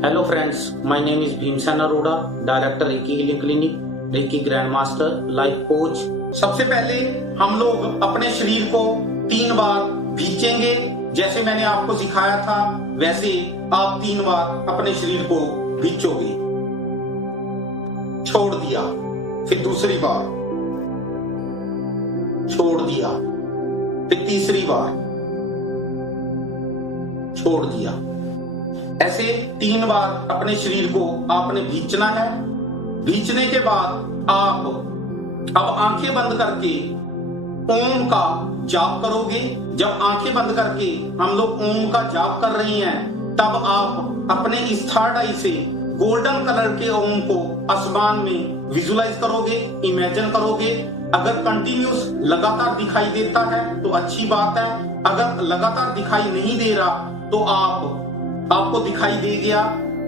Hello friends, my name is Bhimsen Arora, Director Reiki Healing Clinic, Reiki Grandmaster, Life Coach। सबसे पहले हम लोग अपने शरीर को 3 बार भींचेंगे। जैसे मैंने आपको सिखाया था वैसे आप 3 बार अपने शरीर को भींचोगे। छोड़ दिया, फिर दूसरी बार छोड़ दिया, फिर तीसरी बार छोड़ दिया। ऐसे 3 बार अपने शरीर को आपने भींचना है। भींचने के बाद आप अब आंखें बंद करके ओम का जाप करोगे। जब आंखें बंद करके हम लोग ओम का जाप कर रहे हैं तब आप अपने इस थर्ड आई से गोल्डन कलर के ओम को आसमान में विजुलाइज करोगे, इमेजिन करोगे। अगर कंटिन्यूस लगातार दिखाई देता है तो अच्छी बात है। अगर लगातार दिखाई नहीं दे रहा तो आपको दिखाई दे गया,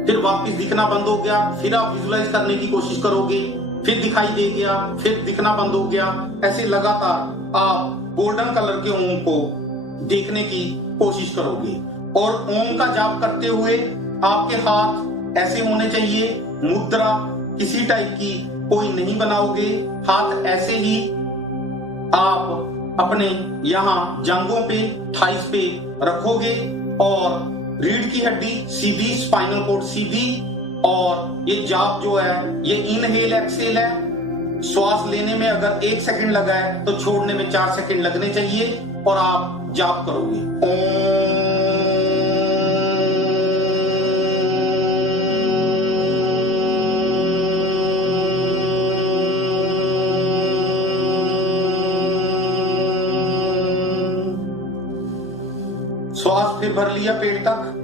फिर वापस दिखना बंद हो गया, फिर आप विजुलाइज करने की कोशिश करोगे, फिर दिखाई दे गया, फिर दिखना बंद हो गया। ऐसे लगातार आप गोल्डन कलर के ओम को देखने की कोशिश करोगे। और ओम का जाप करते हुए आपके हाथ ऐसे होने चाहिए, मुद्रा किसी टाइप की कोई नहीं बनाओगे। हाथ ऐसे ही आप अपने यहाँ जांघों पे, थाइस पे रखोगे और रीढ़ की हड्डी सीधी, स्पाइनल कॉर्ड सीधी। और ये जाप जो है ये इनहेल एक्सेल है। श्वास लेने में अगर 1 सेकंड लगा है तो छोड़ने में 4 सेकंड लगने चाहिए और आप जाप करोगे ओम। श्वास फिर भर लिया पेट तक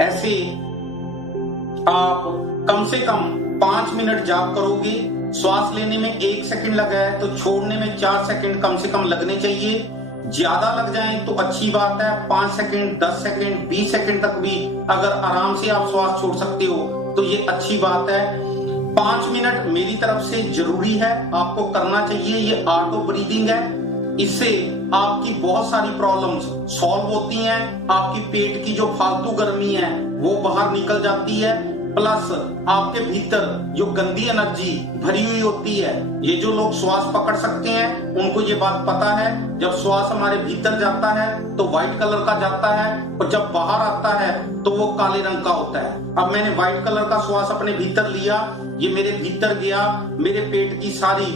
ऐसे आप कम से कम 5 मिनट जाप करोगे। श्वास लेने में 1 सेकंड लगा है तो छोड़ने में 4 सेकंड कम से कम लगने चाहिए। ज्यादा लग जाए तो अच्छी बात है। 5 सेकंड, 10 सेकंड, 20 सेकंड तक भी अगर आराम से आप श्वास छोड़ सकते हो तो ये अच्छी बात है। 5 मिनट मेरी तरफ से जरूरी है, आपको करना चाहिए। ये आर्ट ऑफ ब्रीदिंग है। इससे आपकी बहुत सारी प्रॉब्लम्स सॉल्व होती हैं। आपकी पेट की जो फालतू गर्मी है वो बाहर निकल जाती है। प्लस आपके भीतर जो गंदी एनर्जी भरी हुई होती है, ये जो लोग श्वास पकड़ सकते हैं उनको ये बात पता है। जब श्वास हमारे भीतर जाता है तो व्हाइट कलर का जाता है और जब बाहर आता है तो वो काले रंग का होता है। अब मैंने व्हाइट कलर का श्वास अपने भीतर लिया, ये मेरे भीतर गया, मेरे पेट की सारी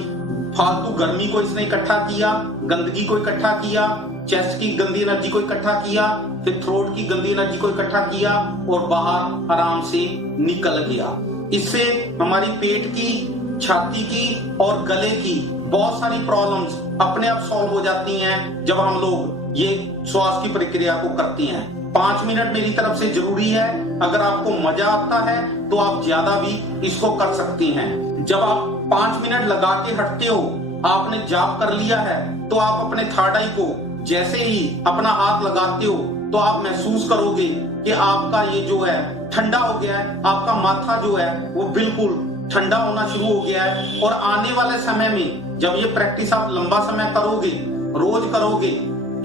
फालतू गर्मी को इसने इकट्ठा किया, गंदगी को इकट्ठा किया, चेस्ट की गंदी एनर्जी को इकट्ठा किया, फिर थ्रोट की गंदी एनर्जी को इकट्ठा किया और बाहर आराम से निकल गया। इससे हमारी पेट की, छाती की और गले की बहुत सारी प्रॉब्लम्स अपने आप सॉल्व हो जाती हैं जब हम लोग ये श्वास की प्रक्रिया को करते हैं। 5 मिनट मेरी तरफ से जरूरी है। अगर आपको मजा आता है तो आप ज्यादा भी इसको कर सकते हैं। जब आप 5 मिनट लगा के हटते हो, आपने जाप कर लिया है तो आप अपने थर्ड आई को जैसे ही अपना हाथ लगाते हो तो आप महसूस करोगे कि आपका ये जो है ठंडा हो गया है। आपका माथा जो है वो बिल्कुल ठंडा होना शुरू हो गया है। और आने वाले समय में जब ये प्रैक्टिस आप लंबा समय करोगे, रोज करोगे,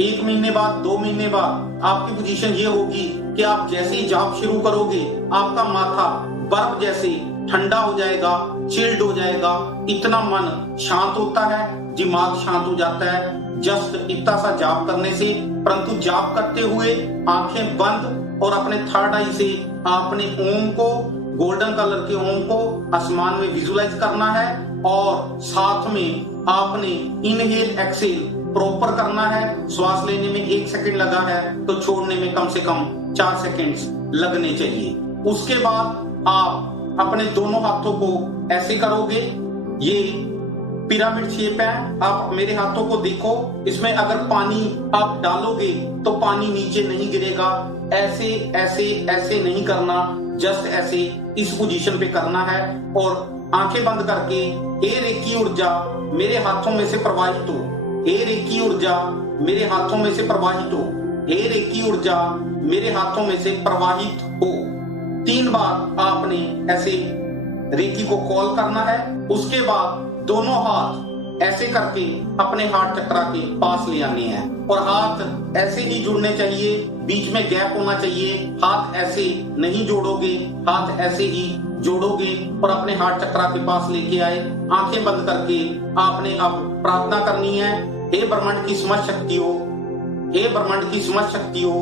1 महीने बाद, 2 महीने बाद आपकी पोजीशन ये होगी कि आप जैसे ही जाप शुरू करोगे आपका माथा बर्फ जैसे ठंडा हो जाएगा, चिल्ड हो जाएगा। इतना मन शांत होता है, दिमाग शांत हो जाता है जस्ट इतना सा जाप करने से। परंतु जाप करते हुए आंखें बंद और अपने थर्ड आई से आपने ओम को, गोल्डन कलर के ओम को आसमान में विजुलाइज करना है और साथ में आपने इनहेल एक्सेल प्रॉपर करना है। श्वास लेने में 1 सेकंड लगा है तो छोड़ने में कम से कम 4 सेकंड्स लगने चाहिए। उसके बाद आप अपने दोनों हाथों को ऐसे करोगे। ये पिरामिड शेप है। आप मेरे हाथों को देखो, इसमें अगर पानी आप डालोगे तो पानी नीचे नहीं गिरेगा। ऐसे ऐसे ऐसे नहीं करना, जस्ट ऐसे इस पोजीशन पे करना है और आंखें बंद करके हे रेकी ऊर्जा मेरे हाथों में से प्रवाहित हो, हे रेकी ऊर्जा मेरे हाथों में से प्रवाहित हो, हे रेकी ऊर्जा मेरे हाथों में से प्रवाहित हो। 3 बार आपने ऐसे रेकी को कॉल करना है। उसके बाद दोनों हाथ ऐसे करके अपने हार्ट चक्रा के पास ले आने हैं और हाथ ऐसे ही जुड़ने चाहिए, बीच में गैप होना चाहिए। हाथ ऐसे नहीं जोड़ोगे, हाथ ऐसे ही जोड़ोगे और अपने हार्ट चक्रा के पास लेके आए। आंखें बंद करके आपने अब प्रार्थना करनी है, हे ब्रह्मांड की समझ शक्ति हो, हे ब्रह्मांड की समझ शक्ति हो,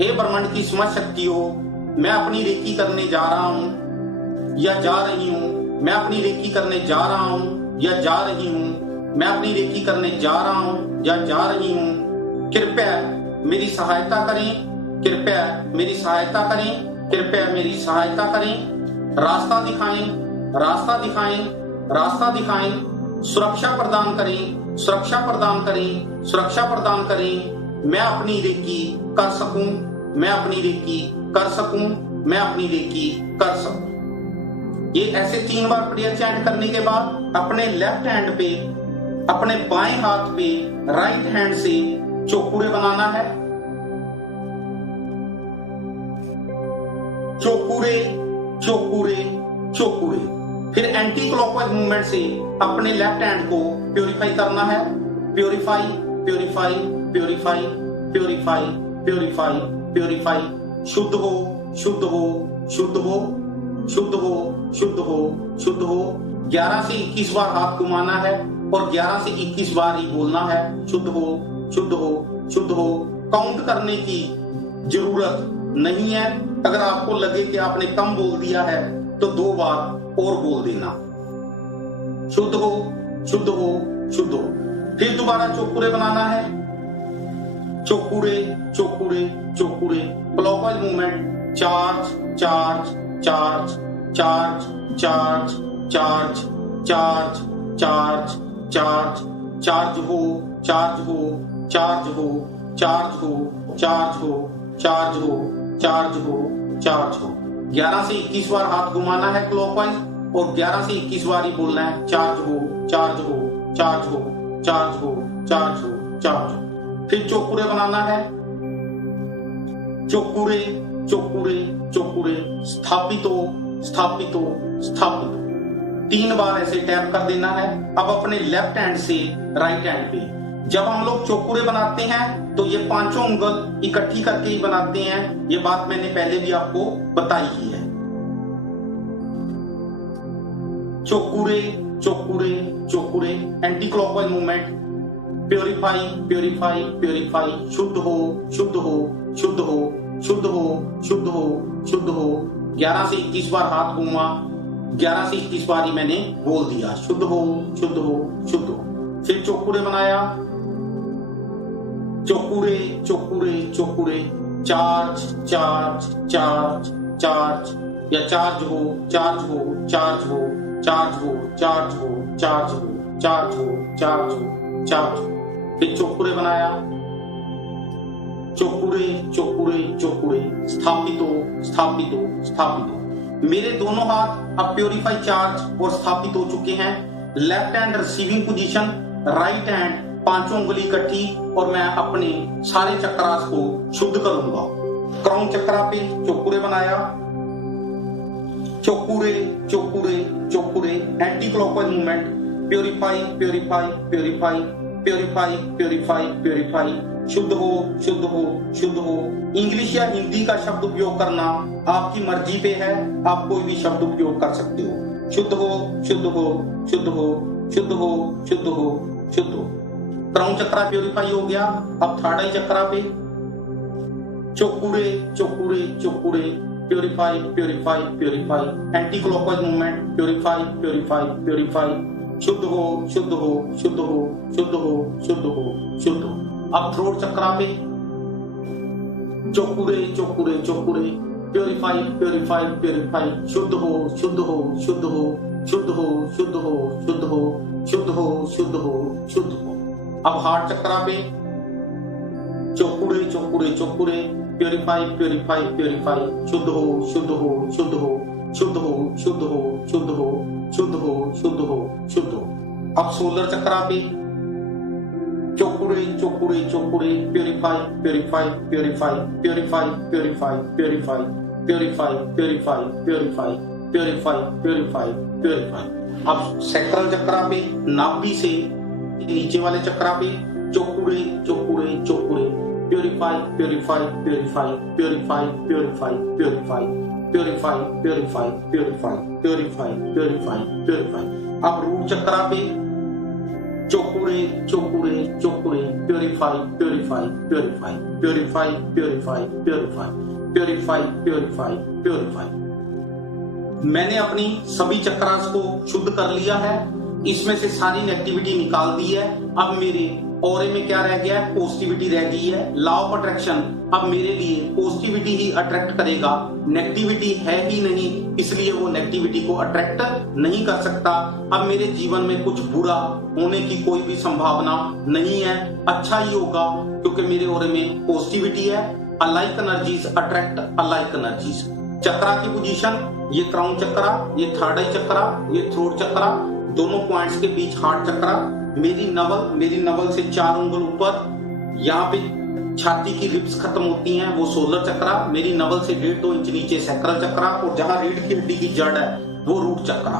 हे ब्रह्मांड की समझ शक्ति हो, मैं अपनी रेकी करने जा रहा हूं या जा रही हूं, मैं अपनी रेकी करने जा रहा हूं या जा रही हूं, मैं अपनी रेकी करने जा रहा हूं या जा रही हूं। कृपया मेरी सहायता करें, कृपया मेरी सहायता करें, कृपया मेरी सहायता करें। रास्ता दिखाएं, रास्ता दिखाएं, रास्ता दिखाएं। सुरक्षा प्रदान करें, सुरक्षा प्रदान करें, सुरक्षा प्रदान करें। मैं अपनी रेकी कर सकूं, मैं अपनी रेकी कर सकूं, मैं अपनी रेकी कर सकूं। ये ऐसे 3 बार प्रेयर चैंट करने के बाद अपने लेफ्ट हैंड पे, अपने बाएं हाथ पे राइट हैंड से चौकुरे बनाना है। Cho Ku Rei Cho Ku Rei चौकुरे। फिर एंटी क्लॉकवाइज मूवमेंट से अपने लेफ्ट हैंड को प्योरीफाई करना है। Purify purify purify purify purify purify. शुद्ध हो, शुद्ध हो, शुद्ध हो, शुद्ध हो, शुद्ध हो, शुद्ध हो। 11 से 21 बार हाथ घुमाना है और 11 से 21 बार ही बोलना है, शुद्ध हो, शुद्ध हो, शुद्ध हो। काउंट करने की जरूरत नहीं है। अगर आपको लगे कि आपने कम बोल दिया है तो 2 बार और बोल देना। शुद्ध हो, शुद्ध हो, शुद्ध हो। फिर दोबारा चौकुरे बनाना है। Cho Ku Rei Cho Ku Rei Cho Ku Rei. Clockwise movement. Charge charge charge charge charge charge charge charge charge. Charge हो, चार्ज हो, चार्ज हो, चार्ज हो, चार्ज हो, चार्ज हो, चार्ज हो, चार्ज हो। 11 से 21 बार हाथ घुमाना है क्लॉकवाइज और 11 से 21 बार ही बोलना है, चार्ज हो, चार्ज हो, चार्ज हो, चार्ज हो, चार्ज हो, चार्ज हो। फिर चौकुरे बनाना है। Cho Ku Rei Cho Ku Rei चौकुरे। स्थापित हो, स्थापित हो, स्थापित हो। 3 बार ऐसे टैप कर देना है। अब अपने लेफ्ट हैंड से राइट हैंड पे जब हम लोग चौकुरे बनाते हैं तो ये 5 उंगल इकट्ठी करके ही बनाते हैं। ये बात मैंने पहले भी आपको बताई ही है। Cho Ku Rei Cho Ku Rei Cho Ku Rei. Anti clockwise movement. Purify purify purify. शुद्ध हो, शुद्ध हो, शुद्ध हो, शुद्ध हो, शुद्ध हो, शुद्ध हो। 11 से 21 बार हाथ घूमा, 11 से 21 बार ही मैंने बोल दिया, शुद्ध हो, शुद्ध हो, शुद्ध हो। फिर चौकुरे बनाया। Cho Ku Rei Cho Ku Rei Cho Ku Rei. Charge charge charge charge. या चार्ज हो, चार्ज हो, चार्ज हो, चार्ज हो, चार्ज हो, चार्ज हो, चार्ज हो, चार्ज हो, चार्ज हो। फिर चौकुरे बनाया। Cho Ku Rei Cho Ku Rei चौकुरे। स्थापित हो, स्थापित हो, स्थापित हो। मेरे दोनों हाथ अब प्योरीफाई, चार्ज और स्थापित हो चुके हैं। Left hand receiving position, right hand 5 उंगली इकट्ठी और मैं अपने सारे चक्रास को शुद्ध करूंगा। क्राउन चक्रा पे चौकुरे बनाया। Cho Ku Rei Cho Ku Rei Cho Ku Rei. Anti clockwise movement. Purify purify purify purify purify purify. शुद्ध हो, शुद्ध हो, शुद्ध हो। इंग्लिश या हिंदी का शब्द उपयोग करना आपकी मर्जी पे है, आप कोई भी शब्द उपयोग कर सकते हो। शुद्ध हो, शुद्ध हो, शुद्ध हो, शुद्ध हो, शुद्ध हो, शुद्ध हो। क्राउन चक्रा प्योरीफाई हो गया। अब थर्ड आई चक्रा पे Cho Ku Rei Cho Ku Rei Cho Ku Rei. Purify purify purify. Anti clockwise movement. Purify purify purify. शुद्ध हो, शुद्ध हो, शुद्ध हो, शुद्ध हो, शुद्ध हो, शुद्ध हो। अब थ्रोट चक्रा पे Cho Ku Rei Cho Ku Rei Cho Ku Rei. Purify purify purify. शुद्ध हो, शुद्ध हो, शुद्ध हो, शुद्ध हो, शुद्ध हो, शुद्ध हो, शुद्ध हो, शुद्ध हो, शुद्ध हो। अब हार्ट चक्रा पे Cho Ku Rei Cho Ku Rei Cho Ku Rei. Purify purify purify. शुद्ध हो, शुद्ध हो, शुद्ध हो, शुद्ध हो, शुद्ध हो, शुद्ध हो, शुद्ध हो, शुद्ध हो, शुद्ध हो। अब सोलर चक्रा पे Cho Ku Rei Cho Ku Rei Cho Ku Rei, purify purify purify purify purify purify purify purify purify purify purify purify. अब सैक्रल चक्रा पे नाभि से नीचे वाले चक्रा पे Cho Ku Rei Cho Ku Rei Cho Ku Rei, purify purify purify purify purify purify purify purify purify purify purify purify. अब root chakra पे Cho Ku Rei Cho Ku Rei Cho Ku Rei, purify purify purify purify purify purify purify purify purify. मैंने अपनी सभी चक्रास को शुद्ध कर लिया है, इसमें से सारी नेगेटिविटी निकाल दी है। अब मेरे ऑरे में क्या रह गया है? पॉजिटिविटी रह गई है। लॉ ऑफ अट्रैक्शन अब मेरे लिए पॉजिटिविटी ही अट्रैक्ट करेगा, नेगेटिविटी है ही नहीं, इसलिए वो नेगेटिविटी को अट्रैक्ट नहीं कर सकता। अब मेरे जीवन में कुछ बुरा होने की कोई भी संभावना नहीं है, अच्छा ही होगा, क्योंकि मेरे ऑरे में पॉजिटिविटी है। Alike energies attract alike energies. Chakra की पोजीशन, ये क्राउन चक्रा, ये थर्ड आई चक्रा, ये थ्रोट चक्रा, दोनों पॉइंट्स के बीच हार्ट चक्रा। मेरी नवल से 4 उंगल ऊपर, यहाँ पे छाती की रिब्स खत्म होती हैं, वो सोलर चक्रा। मेरी नवल से 1.5-2 इंच नीचे सैक्रल चक्रा, और जहां रीढ़ की हड्डी की जड़ है वो रूट चक्रा।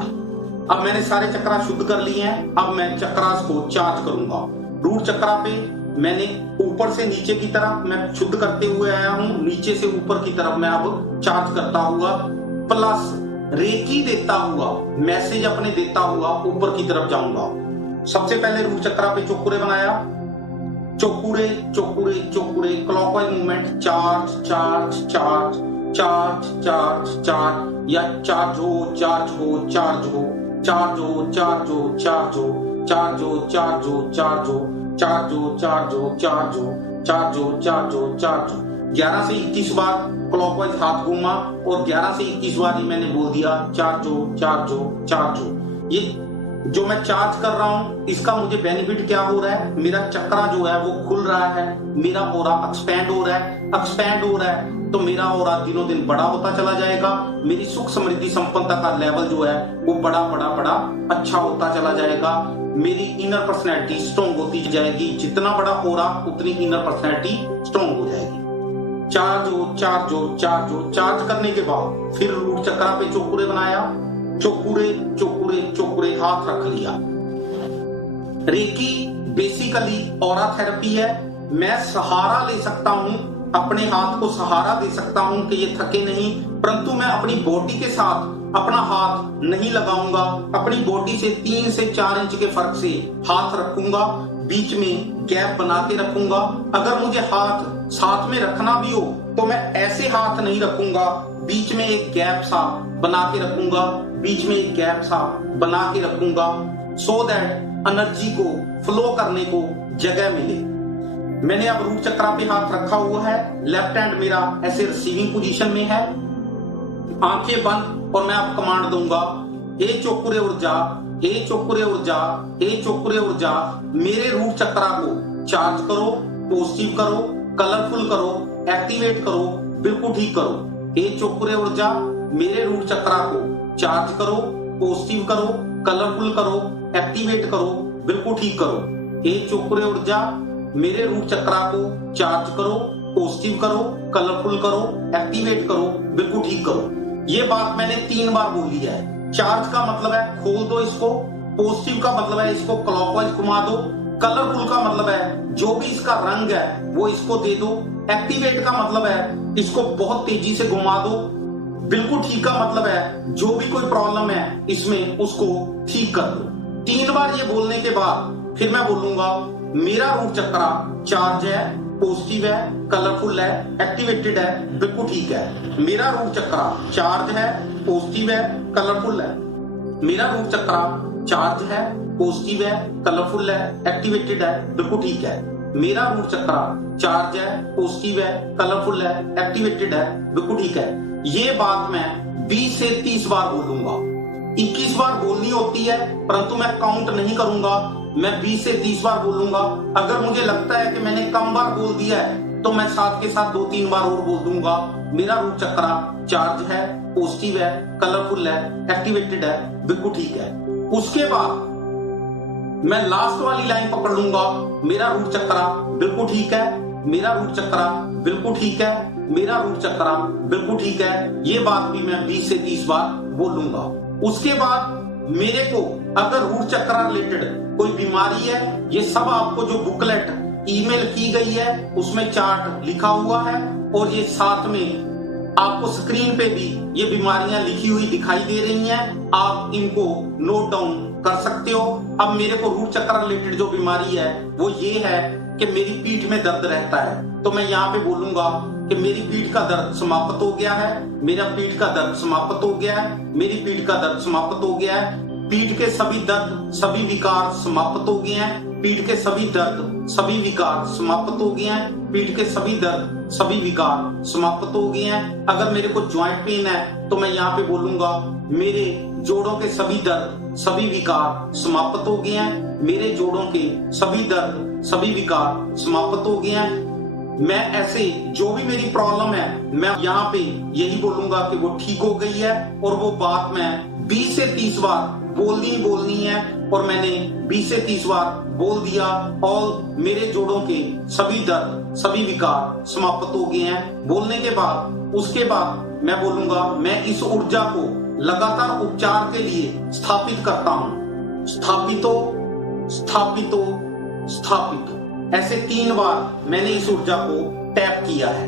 अब मैंने सारे चक्रा शुद्ध कर लिए हैं। अब मैं चक्रास को चार्ज करूंगा। रूट चक्रा पे मैंने ऊपर से नीचे की तरफ मैं शुद्ध करते हुए आया हूं, नीचे से ऊपर की तरफ मैं अब चार्ज करता हुआ प्लस रेकी देता हुआ, मैसेज अपने देता हुआ ऊपर की तरफ जाऊंगा। सबसे पहले रूट चक्रा पे चोकुरे बनाया, Cho Ku Rei Cho Ku Rei Cho Ku Rei, clockwise movement, charge charge charge charge charge charge, या चार्ज हो चार्ज हो चार्ज हो चार्ज हो चार्ज हो चार्ज हो चार्ज हो चार्ज हो चार्ज हो चार्ज हो चार्ज हो चार्ज हो चार्ज हो चार्ज हो चार्ज हो। 11 से 21 बार क्लॉकवाइज हाथ घूमा, और 11 से 21 बार ही मैंने बोल दिया चार्ज हो चार्ज हो चार्ज हो। ये जो मैं चार्ज कर रहा हूं, इसका मुझे बेनिफिट क्या हो रहा है? मेरा चक्रा जो है वो खुल रहा है, मेरा ऑरा एक्सपैंड हो रहा है। एक्सपैंड हो रहा है तो मेरा ऑरा दिनों दिन बड़ा होता चला जाएगा। मेरी सुख समृद्धि संपन्नता का लेवल जो है वो बड़ा बड़ा बड़ा अच्छा होता चला जाएगा। मेरी इनर पर्सनैलिटी स्ट्रॉन्ग होती जाएगी। जितना बड़ा ऑरा उतनी इनर पर्सनैलिटी स्ट्रॉन्ग हो जाएगी। चार्ज हो चार्ज हो चार्ज हो। चार्ज करने के बाद फिर रूट चक्रा पे चोकुरे बनाया, चोकुरे चोकुरे चोकुरे, हाथ रख लिया। रेकी बेसिकली ऑरा थेरेपी है। मैं सहारा ले सकता हूं, अपने हाथ को सहारा दे सकता हूं कि ये थके नहीं, परंतु मैं अपनी बॉडी के साथ अपना हाथ नहीं लगाऊंगा। अपनी बॉडी से 3 से 4 इंच के फर्क से हाथ रखूंगा, बीच में गैप बना के रखूंगा। अगर मुझे हाथ साथ में रखना भी हो तो मैं ऐसे हाथ नहीं रखूंगा, बीच में एक गैप सा बना के रखूंगा, बीच में एक गैप सा बना के रखूंगा, सो दैट एनर्जी को फ्लो करने को जगह मिले। मैंने अब रूट चक्रा पे हाथ रखा हुआ है, लेफ्ट हैंड मेरा ऐसे रिसीविंग पोजीशन में है, आंखें बंद, और मैं अब कमांड दूंगा, हे चोकुरे ऊर्जा, हे चोकुरे ऊर्जा, हे चोकुरे ऊर्जा, मेरे रूट चक्रा को चार्ज करो, पॉजिटिव करो, कलरफुल करो, एक्टिवेट करो, बिल्कुल ठीक करो। हे चोकुरे ऊर्जा, मेरे रूट चक्रा को चार्ज करो, पॉजिटिव करो, कलरफुल करो, एक्टिवेट करो, बिल्कुल ठीक करो। हे चोकुरे ऊर्जा, मेरे रूट चक्रा को चार्ज करो, पॉजिटिव करो, कलरफुल करो, एक्टिवेट करो, बिल्कुल ठीक करो। ये बात मैंने 3 बार बोली है। चार्ज का मतलब है खोल दो इसको, पॉजिटिव का मतलब है इसको क्लॉकवाइज घुमा दो, कलरफुल का मतलब है जो भी इसका रंग है वो इसको दे दो, एक्टिवेट का मतलब है इसको बहुत तेजी से घुमा दो, बिल्कुल ठीक का मतलब है जो भी कोई प्रॉब्लम है इसमें उसको ठीक कर दो। 3 बार ये बोलने के बाद फिर मैं बोलूंगा, मेरा रूट चक्रा चार्ज है, पॉजिटिव है, कलरफुल है, एक्टिवेटेड है, बिल्कुल ठीक है। मेरा रूट चक्रा चार्ज है, पॉजिटिव है, कलरफुल है। मेरा रूट चक्रा चार्ज है, पॉजिटिव है, कलरफुल है, एक्टिवेटेड है, बिल्कुल ठीक है। मेरा रूट चक्रा चार्ज है, पॉजिटिव है, कलरफुल है, एक्टिवेटेड है, बिल्कुल ठीक है। ये बात मैं 20 से 30 बार बोलूंगा। 21 बार बोलनी होती है, परंतु मैं काउंट नहीं करूंगा, मैं 20 से 30 बार बोलूंगा। अगर मुझे लगता है कि मैंने कम बार बोल दिया है तो मैं साथ के साथ 2-3 बार और बोल दूंगा। मेरा रूट चक्रा चार्ज है, पॉजिटिव है, कलरफुल है, एक्टिवेटेड है, बिल्कुल ठीक है। उसके बाद मैं लास्ट वाली लाइन पकड़ लूंगा, मेरा रूट चक्रा बिल्कुल ठीक है, मेरा रूट चक्रा बिल्कुल ठीक है, मेरा रूट चक्रा बिल्कुल ठीक है। ये बात भी मैं 20 से 30 बार बोलूंगा। उसके बाद मेरे को अगर रूट चक्रा रिलेटेड कोई बीमारी है, ये सब आपको जो बुकलेट ईमेल की गई है उसमें चार्ट लिखा हुआ है, और ये साथ में आपको स्क्रीन पे भी ये बीमारियां लिखी हुई दिखाई दे रही हैं, आप इनको नोट डाउन कर सकते हो। अब मेरे को रूट चक्र रिलेटेड जो बीमारी है वो ये है कि मेरी पीठ में दर्द रहता है, तो मैं यहाँ पे बोलूंगा कि मेरी पीठ का दर्द समाप्त हो गया है, मेरा पीठ का दर्द समाप्त हो गया है, मेरी पीठ का दर्द समाप्त हो गया है, पीठ के सभी दर्द सभी विकार समाप्त हो गए हैं, पीठ के सभी दर्द सभी विकार समाप्त हो गए हैं, पीठ के सभी दर्द सभी विकार समाप्त हो गए हैं। अगर मेरे को ज्वाइंट पेन है तो मैं यहाँ पे बोलूंगा मेरे जोड़ों के सभी दर्द सभी विकार समाप्त हो गए हैं, मेरे जोड़ों के सभी दर्द सभी विकार समाप्त हो गए हैं। मैं ऐसे जो भी मेरी प्रॉब्लम है मैं यहाँ पे यही बोलूंगा कि वो ठीक हो गई है, और वो बात मैं 20 से 30 बार बोलनी है, और मैंने 20 से 30 बार बोल दिया, और मेरे जोड़ों के सभी दर्द सभी विकार समाप्त हो गए हैं। बोलने के बाद उसके बाद मैं बोलूंगा मैं इस ऊर्जा को लगातार उपचार के लिए स्थापित करता हूं। स्थापितो स्थापितो स्थापितो, ऐसे 3 बार मैंने इस ऊर्जा को टैप किया है।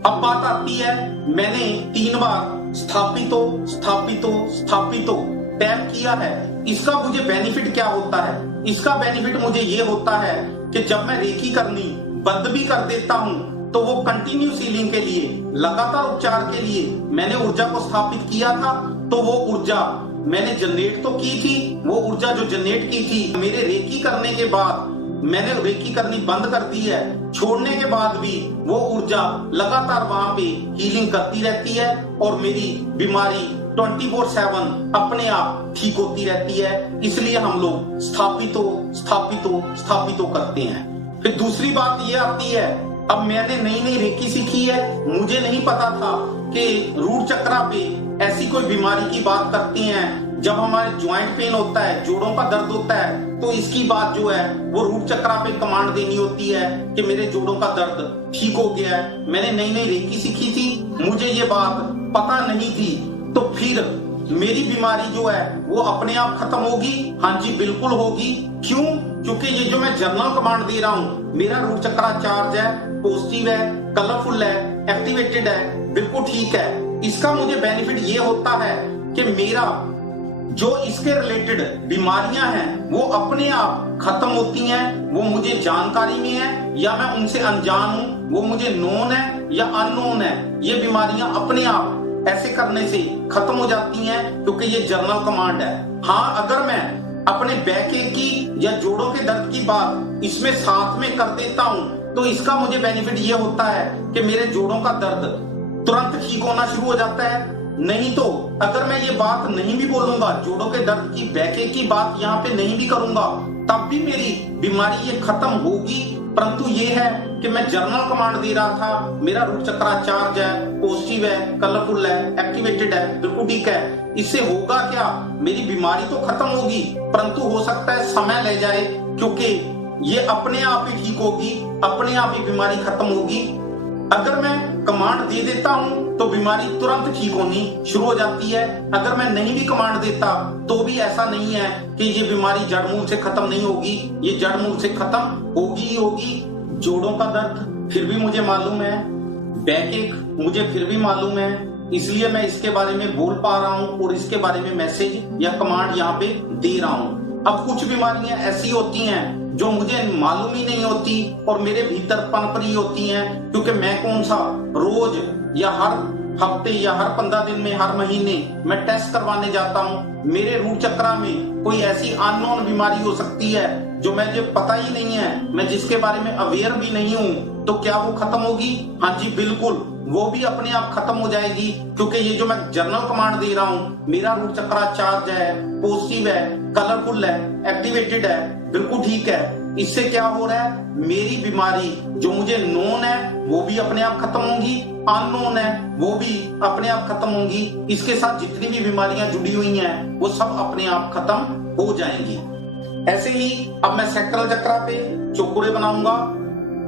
अब बात आती है, मैंने 3 बार स्थापितो स्थापितो स्थापितो टैप किया है, इसका मुझे बेनिफिट क्या होता है? इसका बेनिफिट मुझे ये होता है कि जब मैं रेकी करनी बंद भी कर देता हूं तो वो कंटिन्यूस हीलिंग के लिए लगातार उपचार के लिए मैंने ऊर्जा को स्थापित किया था, तो वो ऊर्जा मैंने जनरेट तो की थी, वो ऊर्जा जो जनरेट की थी मेरे रेकी करने के बाद मैंने रेकी करनी बंद कर दी है, छोड़ने के बाद भी वो ऊर्जा लगातार वहां पे हीलिंग करती रहती है, और मेरी बीमारी 24/7 अपने आप ठीक होती रहती है। इसलिए हम लोग स्थापितो स्थापितो स्थापितो करते हैं। फिर दूसरी बात ये आती है, अब मैंने नई रेकी सीखी है, मुझे नहीं पता था कि रूट चक्रा पे ऐसी कोई बीमारी की बात करते हैं। जब हमारे ज्वाइंट पेन होता है, जोड़ों का दर्द होता है, तो इसकी बात जो है वो रूट चक्रा पे कमांड देनी होती है कि मेरे जोड़ों का दर्द ठीक हो गया है। मैंने नई रेकी सीखी थी, मुझे ये बात पता नहीं थी, तो फिर मेरी बीमारी जो है वो अपने आप खत्म होगी। हाँ जी बिल्कुल होगी। क्यों? क्योंकि ये जो मैं जर्नल कमांड दे रहा हूँ, मेरा रूट चक्रा चार्ज है, पॉजिटिव है, कलरफुल है, एक्टिवेटेड है, बिल्कुल ठीक है। इसका मुझे बेनिफिट ये होता है कि मेरा जो इसके रिलेटेड बीमारियां हैं वो अपने आप खत्म होती हैं, वो मुझे जानकारी में है या मैं उनसे अनजान हूं, वो मुझे नोन है या अननोन है, ये बीमारियां अपने आप ऐसे करने से खत्म हो जाती हैं, क्योंकि ये जर्नल कमांड है। हाँ, अगर मैं अपने बैक एक की या जोड़ों के दर्द की बात इसमें साथ में कर देता हूं तो इसका मुझे बेनिफिट ये होता है कि मेरे जोड़ों का दर्द तुरंत ठीक होना शुरू हो जाता है। नहीं तो अगर मैं ये बात नहीं भी बोलूंगा, जोड़ों के दर्द की बैके की बात यहाँ पे नहीं भी करूंगा, तब भी मेरी बीमारी ये खत्म होगी। परंतु ये है कि मैं जर्नल कमांड दे रहा था, मेरा रूट चक्रा चार्ज है, पॉजिटिव है, कलरफुल है, एक्टिवेटेड है, बिल्कुल ठीक है। इससे होगा क्या? मेरी बीमारी तो खत्म होगी, परंतु हो सकता है समय ले जाए, क्योंकि ये अपने आप ही ठीक होगी, अपने आप ही बीमारी खत्म होगी। अगर मैं कमांड दे देता हूं तो बीमारी तुरंत ठीक होनी शुरू हो जाती है। अगर मैं नहीं भी कमांड देता तो भी ऐसा नहीं है कि ये बीमारी जड़मूल से खत्म नहीं होगी, ये जड़मूल से खत्म होगी ही होगी। जोड़ों का दर्द फिर भी मुझे मालूम है, बैक एक मुझे फिर भी मालूम है, इसलिए मैं इसके बारे में बोल पा रहा हूं और इसके बारे में मैसेज या कमांड यहाँ पे दे रहा हूं। अब कुछ बीमारियां ऐसी होती हैं जो मुझे मालूम ही नहीं होती और मेरे भीतर पनप रही होती हैं, क्योंकि मैं कौन सा रोज या हर हफ्ते या हर 15 दिन में, हर महीने मैं टेस्ट करवाने जाता हूँ। मेरे रूट चक्रा में कोई ऐसी अननोन बीमारी हो सकती है जो मुझे पता ही नहीं है, मैं जिसके बारे में अवेयर भी नहीं हूँ, तो क्या वो खत्म होगी? हाँ जी बिल्कुल, वो भी अपने आप खत्म हो जाएगी, क्योंकि ये जो मैं जर्नल कमांड दे रहा हूँ, मेरा रूट चक्रा चार्ज है, पॉजिटिव है, कलरफुल है, एक्टिवेटेड है, बिल्कुल ठीक है। इससे क्या हो रहा है, मेरी बीमारी जो मुझे नोन है वो भी अपने आप खत्म होगी, अननोन है वो भी अपने आप खत्म होंगी। इसके साथ जितनी भी बीमारियां जुड़ी हुई हैं वो सब अपने आप खत्म हो जाएंगी। ऐसे ही अब मैं सैक्रल चक्रा पे चोकुरे बनाऊंगा।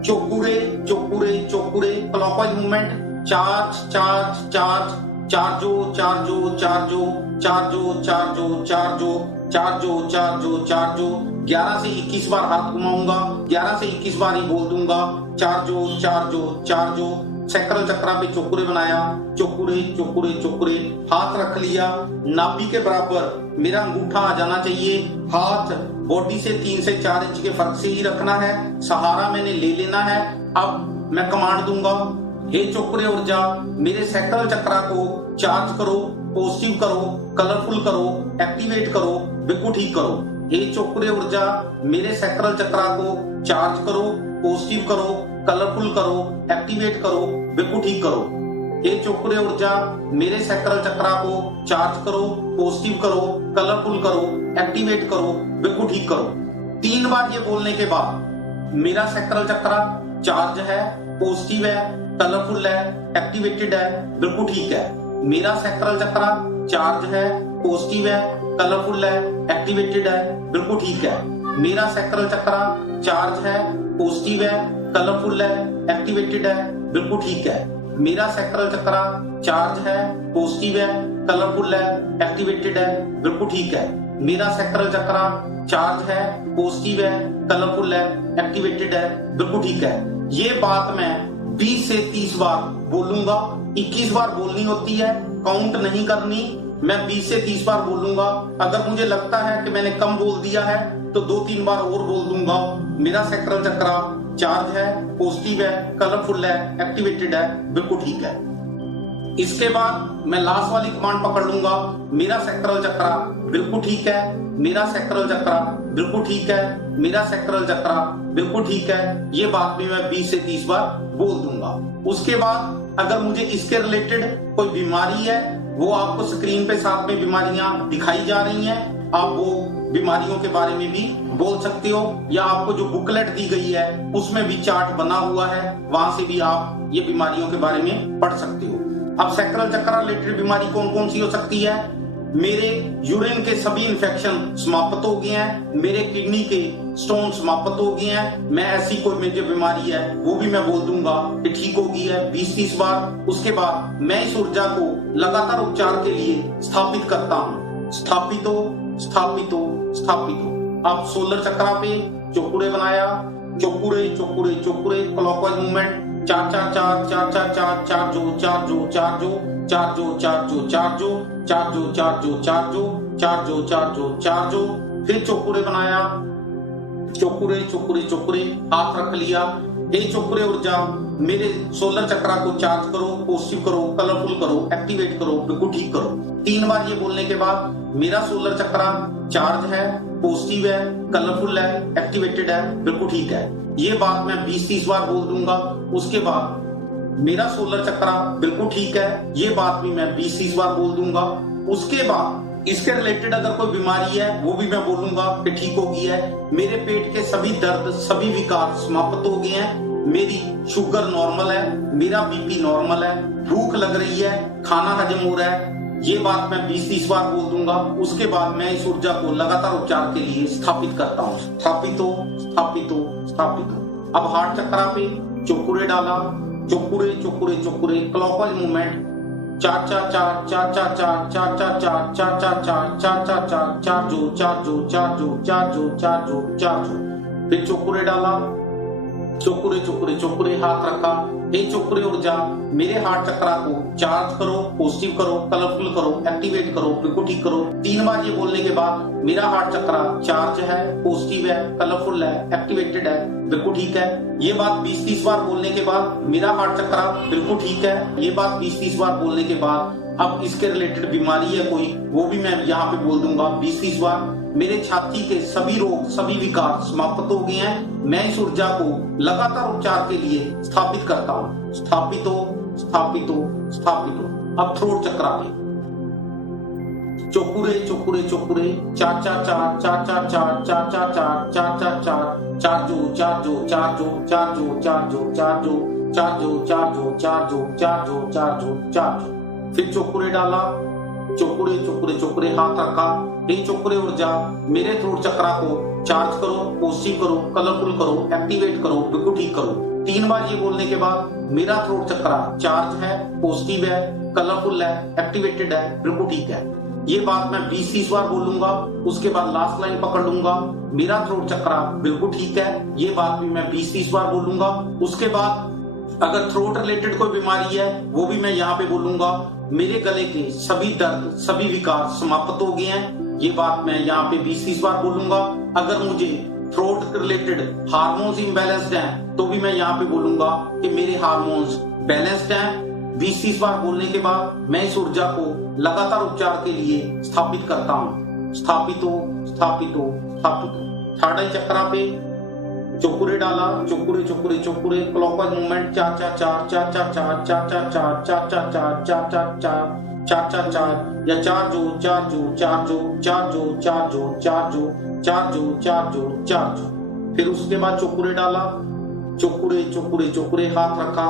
Cho Ku Rei Cho Ku Rei Cho Ku Rei clockwise movement, charge charge charge, चार्जो चार्जो चार्जो चार्जो चार्जो चार्जो चार्जो चार्जो चार्जो। 11 से 21 बार हाथ घुमाऊंगा, 11 से 21 बार ही बोल दूंगा, चार्जो चार्जो चार्जो। सैक्रल चक्रा पे चोकुरे बनाया, चोकुरे चोकुरे चोकुरे, हाथ रख लिया, नाभि के बराबर मेरा अंगूठा आ जाना चाहिए। हाथ बॉडी से 3 से 4 इंच के फर्क से ही रखना है, सहारा मैंने ले लेना है। अब मैं कमांड दूंगा, हे चोकुरे ऊर्जा मेरे सैक्रल चक्रा को चार्ज करो, पॉजिटिव करो, कलरफुल करो, एक्टिवेट करो, बिल्कुल ठीक करो। हे चोकुरे ऊर्जा मेरे सैक्रल चक्रा को चार्ज करो, पॉजिटिव करो, कलरफुल करो, एक्टिवेट करो, बिल्कुल ठीक करो। हे चोकुरे ऊर्जा मेरे सैक्रल चक्रा को चार्ज करो, पॉजिटिव करो, कलरफुल करो, एक्टिवेट करो, बिल्कुल ठीक करो। 3 बार ये बोलने के बाद मेरा सैक्रल चक्रा चार्ज है, पॉजिटिव है, कलरफुल है, एक्टिवेटेड है, बिल्कुल ठीक है। मेरा सैक्रल चक्रा चार्ज है, पॉजिटिव है, कलरफुल है, एक्टिवेटेड है, बिल्कुल ठीक है। मेरा सैक्रल चक्रा चार्ज है, पॉजिटिव है, कलरफुल है, एक्टिवेटेड है, बिल्कुल ठीक है। मेरा सैक्रल चक्रा चार्ज है, पॉजिटिव है, कलरफुल है, एक्टिवेटेड है, बिल्कुल ठीक है। मेरा सैक्रल चक्रा चार्ज है, पॉजिटिव है, कलरफुल है, एक्टिवेटेड है, बिल्कुल ठीक है। ये बात मैं 20 से 30 बार बोलूंगा। 21 बार बोलनी होती है, काउंट नहीं करनी। मैं 20 से 30 बार बोलूंगा। अगर मुझे लगता है कि मैंने कम बोल दिया है तो 2-3 बार और बोल दूंगा। मेरा सैक्रल चक्रा चार्ज है, पॉजिटिव है, कलरफुल है, एक्टिवेटेड है, बिल्कुल ठीक है। इसके बाद मैं लास्ट वाली कमांड पकड़ लूंगा, मेरा सैक्रल चक्रा बिल्कुल ठीक है, मेरा सैक्रल चक्रा बिल्कुल ठीक है, मेरा सैक्रल चक्रा बिल्कुल ठीक है। ये बात भी मैं 20 से 30 बार बोल दूंगा। उसके बाद अगर मुझे इसके रिलेटेड कोई बीमारी है, वो आपको स्क्रीन पे साथ में बीमारियां दिखाई जा रही हैं, आप वो बीमारियों के बारे में भी बोल सकते हो, या आपको जो बुकलेट दी गई है उसमें भी चार्ट बना हुआ है, वहां से भी आप ये बीमारियों के बारे में पढ़ सकते हो। अब सैक्रल चक्र रिलेटेड बीमारी कौन कौन सी हो सकती है? मेरे यूरिन के सभी इन्फेक्शन समाप्त हो गए हैं, मेरे किडनी के स्टोन समाप्त हो गए हैं, मैं ऐसी कोई मेरी बीमारी है वो भी मैं बोल दूंगा कि ठीक हो गई है 20-30 बार। उसके बाद मैं इस ऊर्जा को लगातार उपचार के लिए स्थापित करता हूँ। स्थापितो स्थापितो स्थापितो। अब सोलर चक्रा पे चोकुरे बनाया, Cho Ku Rei Cho Ku Rei Cho Ku Rei clockwise movement, 4-4-4 4-4-4 चार्जो चार्जो चार्जो चार्जो चार्जो चार्जो चार्जो चार्जो चार्जो चार्जो चार्जो चार्जो। फिर चोकुरे बनाया, चोकुरे चोकुरे चोकुरे, हाथ रख लिया। हे चोकुरे ऊर्जा मेरे सोलर चक्रा को चार्ज करो, पॉजिटिव करो, कलरफुल करो, एक्टिवेट करो, बिल्कुल ठीक करो। 3 बार ये बोलने के बाद मेरा सोलर चक्रा चार्ज है, पॉजिटिव है, कलरफुल है, एक्टिवेटेड है, बिल्कुल ठीक है। ये बात मैं 20-30 बार बोल दूंगा। उसके बाद मेरा सोलर चक्रा बिल्कुल ठीक है, ये बात भी मैं 20-30 बार बोल दूंगा। उसके बाद इसके रिलेटेड अगर कोई बीमारी है वो भी मैं बोलूंगा कि ठीक हो गई है। मेरे पेट के सभी दर्द, सभी विकार समाप्त हो गए हैं, मेरी शुगर नॉर्मल है, मेरा बीपी नॉर्मल है, भूख लग रही है, खाना हजम हो रहा है, ये बात मैं 20-30 बार बोल दूंगा। उसके बाद मैं इस ऊर्जा को लगातार उपचार के लिए स्थापित करता हूँ। स्थापितो स्थापितो स्थापितो। अब हार्ट चक्रा पे चोकुरे डाला, चोकुरे चोकुरे चोकुरे क्लॉकवाइज मूवमेंट, 4-4-4 4-4-4 4-4-4 4-4-4 4-4-4 चार्जो चार्जो चार्जो चार्जो चार्जो चार्जो। फिर चोकुरे डाला, चोकुरे चोकुरे चोकुरे, हाथ रखा। हे चोकुरे ऊर्जा मेरे हार्ट चक्रा को चार्ज करो, पॉजिटिव करो, कलरफुल करो, एक्टिवेट करो, बिल्कुल ठीक करो। 3 बार ये बोलने के बाद मेरा हार्ट चक्रा चार्ज है, पॉजिटिव है, कलरफुल है, एक्टिवेटेड है, बिल्कुल ठीक है। ये बात 20-30 बार बोलने के बाद मेरा हार्ट चक्रा बिल्कुल ठीक है। ये बात 20-30 बार बोलने के बाद अब इसके रिलेटेड बीमारी है कोई, वो भी मैं यहाँ पे बोल दूंगा 20-30 बार। मेरे छाती के सभी रोग, सभी विकार समाप्त हो गए हैं, मैं इस ऊर्जा को लगातार उपचार के लिए स्थापित करता हूँ। स्थापितो स्थापितो स्थापितो। अब थ्रोट चक्रा पे चौकुरे चौकुरे चौकुरे, चार चार चार, चार चार चार, चार चार चार, चार चार चार, चार जो चार जो चार जो चार जो चार जो चार जो चार जो चार जो चार जो चार जो चार जो चार जो। फिर चौकुरे डाला, चौकुरे चौकुरे चौकुरे, हाथ रखा। हे चौकुरे ऊर्जा, मेरे थ्रोट चक्रा को चार्ज करो, पॉजिटिव करो, कलरफुल करो, एक्टिवेट करो, बिल्कुल ठीक करो। 3 बार ये बोलने के बाद मेरा थ्रोट चक्रा चार्ज है, पॉजिटिव है, कलरफुल है, एक्टिवेटेड है, बिल्कुल ठीक है। ये बात मैं 20-30 बार बोलूंगा। उसके बाद लास्ट लाइन पकड़ लूंगा, मेरा थ्रोट चक्रा बिल्कुल ठीक है। ये बात भी मैं 20-30 बार बोलूंगा। उसके बाद अगर थ्रोट रिलेटेड कोई बीमारी है वो भी मैं यहाँ पे बोलूंगा। मेरे गले के सभी दर्द, सभी विकार समाप्त हो गए हैं। ये बात मैं यहाँ पे 20-30 बार बोलूंगा। अगर मुझे थ्रोट रिलेटेड हार्मोन्स इम्बैलेंस्ड हैं तो भी मैं यहाँ पे बोलूंगा कि मेरे हार्मोन्स बैलेंस्ड हैं। 20-30 बार बोलने के बाद मैं इस ऊर्जा को लगातार उपचार के लिए स्थापित करता हूँ। स्थापित हो, स्थापित हो, स्थापित हो। थर्ड आई चक्रा पे चौकुरे डाला, चौकुरे चौकुरे चौकुरे, क्लॉकवाइज मूवमेंट, चार चार चार, चार चार चार, चार चार चार, चार चार चार, चार चार चार, चार चार चार, या चार जो चार जो चार जो चार जो चार जो चार जो चार जो चार जो चार जो। फिर उसके बाद चौकुरे डाला, चौकुरे चौकुरे चौकुरे, हाथ रखा।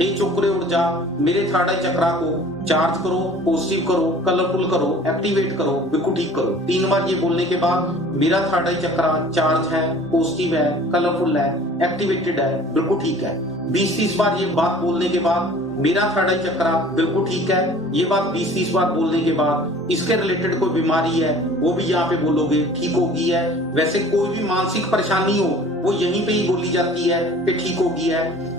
हे चौकुरे ऊर्जा, मेरे थर्ड आई चक्रा को चार्ज करो, पॉजिटिव करो, कलरफुल करो, एक्टिवेट करो, बिल्कुल ठीक करो। 3 बार ये बोलने के बाद मेरा थर्ड आई चक्रा चार्ज है, पॉजिटिव है, कलरफुल है, एक्टिवेटेड है, बिल्कुल ठीक है। 20-30 बार ये बात बोलने के बाद मेरा थर्ड आई चक्रा बिल्कुल ठीक है। ये बात 20-30 बार बोलने के बाद इसके रिलेटेड कोई बीमारी है वो भी यहाँ पे बोलोगे, ठीक होगी है। वैसे कोई भी मानसिक परेशानी हो वो यहीं पे ही बोली जाती है कि ठीक होगी है।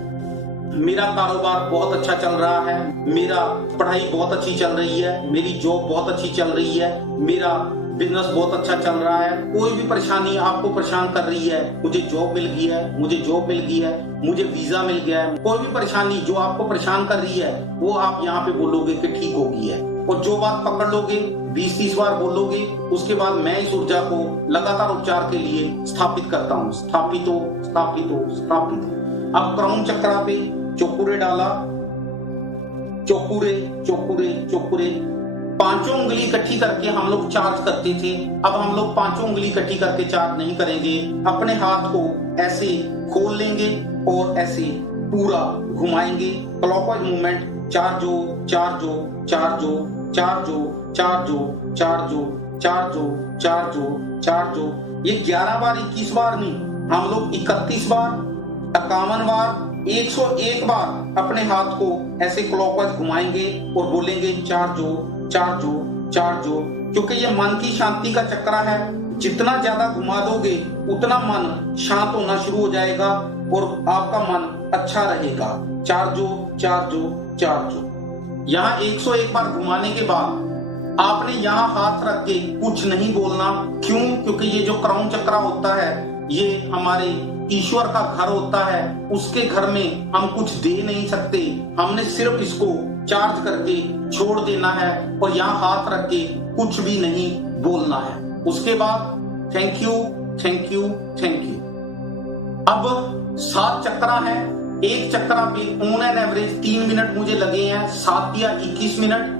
मेरा कारोबार बहुत अच्छा चल रहा है, मेरा पढ़ाई बहुत अच्छी चल रही है, मेरी जॉब बहुत अच्छी चल रही है, मेरा बिजनेस बहुत अच्छा चल रहा है। कोई भी परेशानी आपको परेशान कर रही है, मुझे जॉब मिल गई है, मुझे जॉब मिल गई है, मुझे वीजा मिल गया है, कोई भी परेशानी जो आपको परेशान कर रही है वो आप यहाँ पे बोलोगे कि ठीक होगी है। और जो बात पकड़ लोगे 20-30 बार बोलोगे, उसके बाद मैं इस ऊर्जा को लगातार उपचार के लिए स्थापित करता हूँ। स्थापित हो, स्थापित हो, स्थापित हो। अब क्राउन चक्रा पे चौकुरे डाला, चौकुरे चौकुरे चौकुरे, 5 उंगली इकट्ठी करके हम लोग चार्ज करते थे। अब हम लोग 5 उंगली इकट्ठी करके चार्ज नहीं करेंगे। अपने हाथ को ऐसे खोल लेंगे और ऐसे पूरा घुमाएंगे। क्लॉकवाइज मूवमेंट, चार जो चार जो चार जो चार जो चार जो चार जो चार जो चार जो चार जो। ये 11 बार, 21 बार नहीं, हम लोग 31 बार, 51 बार, 101 बार अपने हाथ को ऐसे क्लॉकवाइज घुमाएंगे और बोलेंगे चार जो चार जो चार जो। क्योंकि ये मन की शांति का चक्रा है। जितना ज्यादा घुमा दोगे उतना मन शांत होना शुरू हो जाएगा और आपका मन अच्छा रहेगा। चार जो चार जो चार जो। यहाँ 101 बार घुमाने के बाद आपने यहाँ हाथ रख के कुछ नहीं बोलना। क्यों? क्योंकि ये जो क्राउन चक्रा होता है ये हमारे ईश्वर का घर होता है। उसके घर में हम कुछ दे नहीं सकते, हमने सिर्फ इसको चार्ज करके छोड़ देना है और यहाँ हाथ रख के कुछ भी नहीं बोलना है। उसके बाद thank you thank you thank you. अब 7 चक्रा है। एक चक्रा पे ऑन एन एवरेज 3 मिनट मुझे लगे हैं, 7 या 21 मिनट।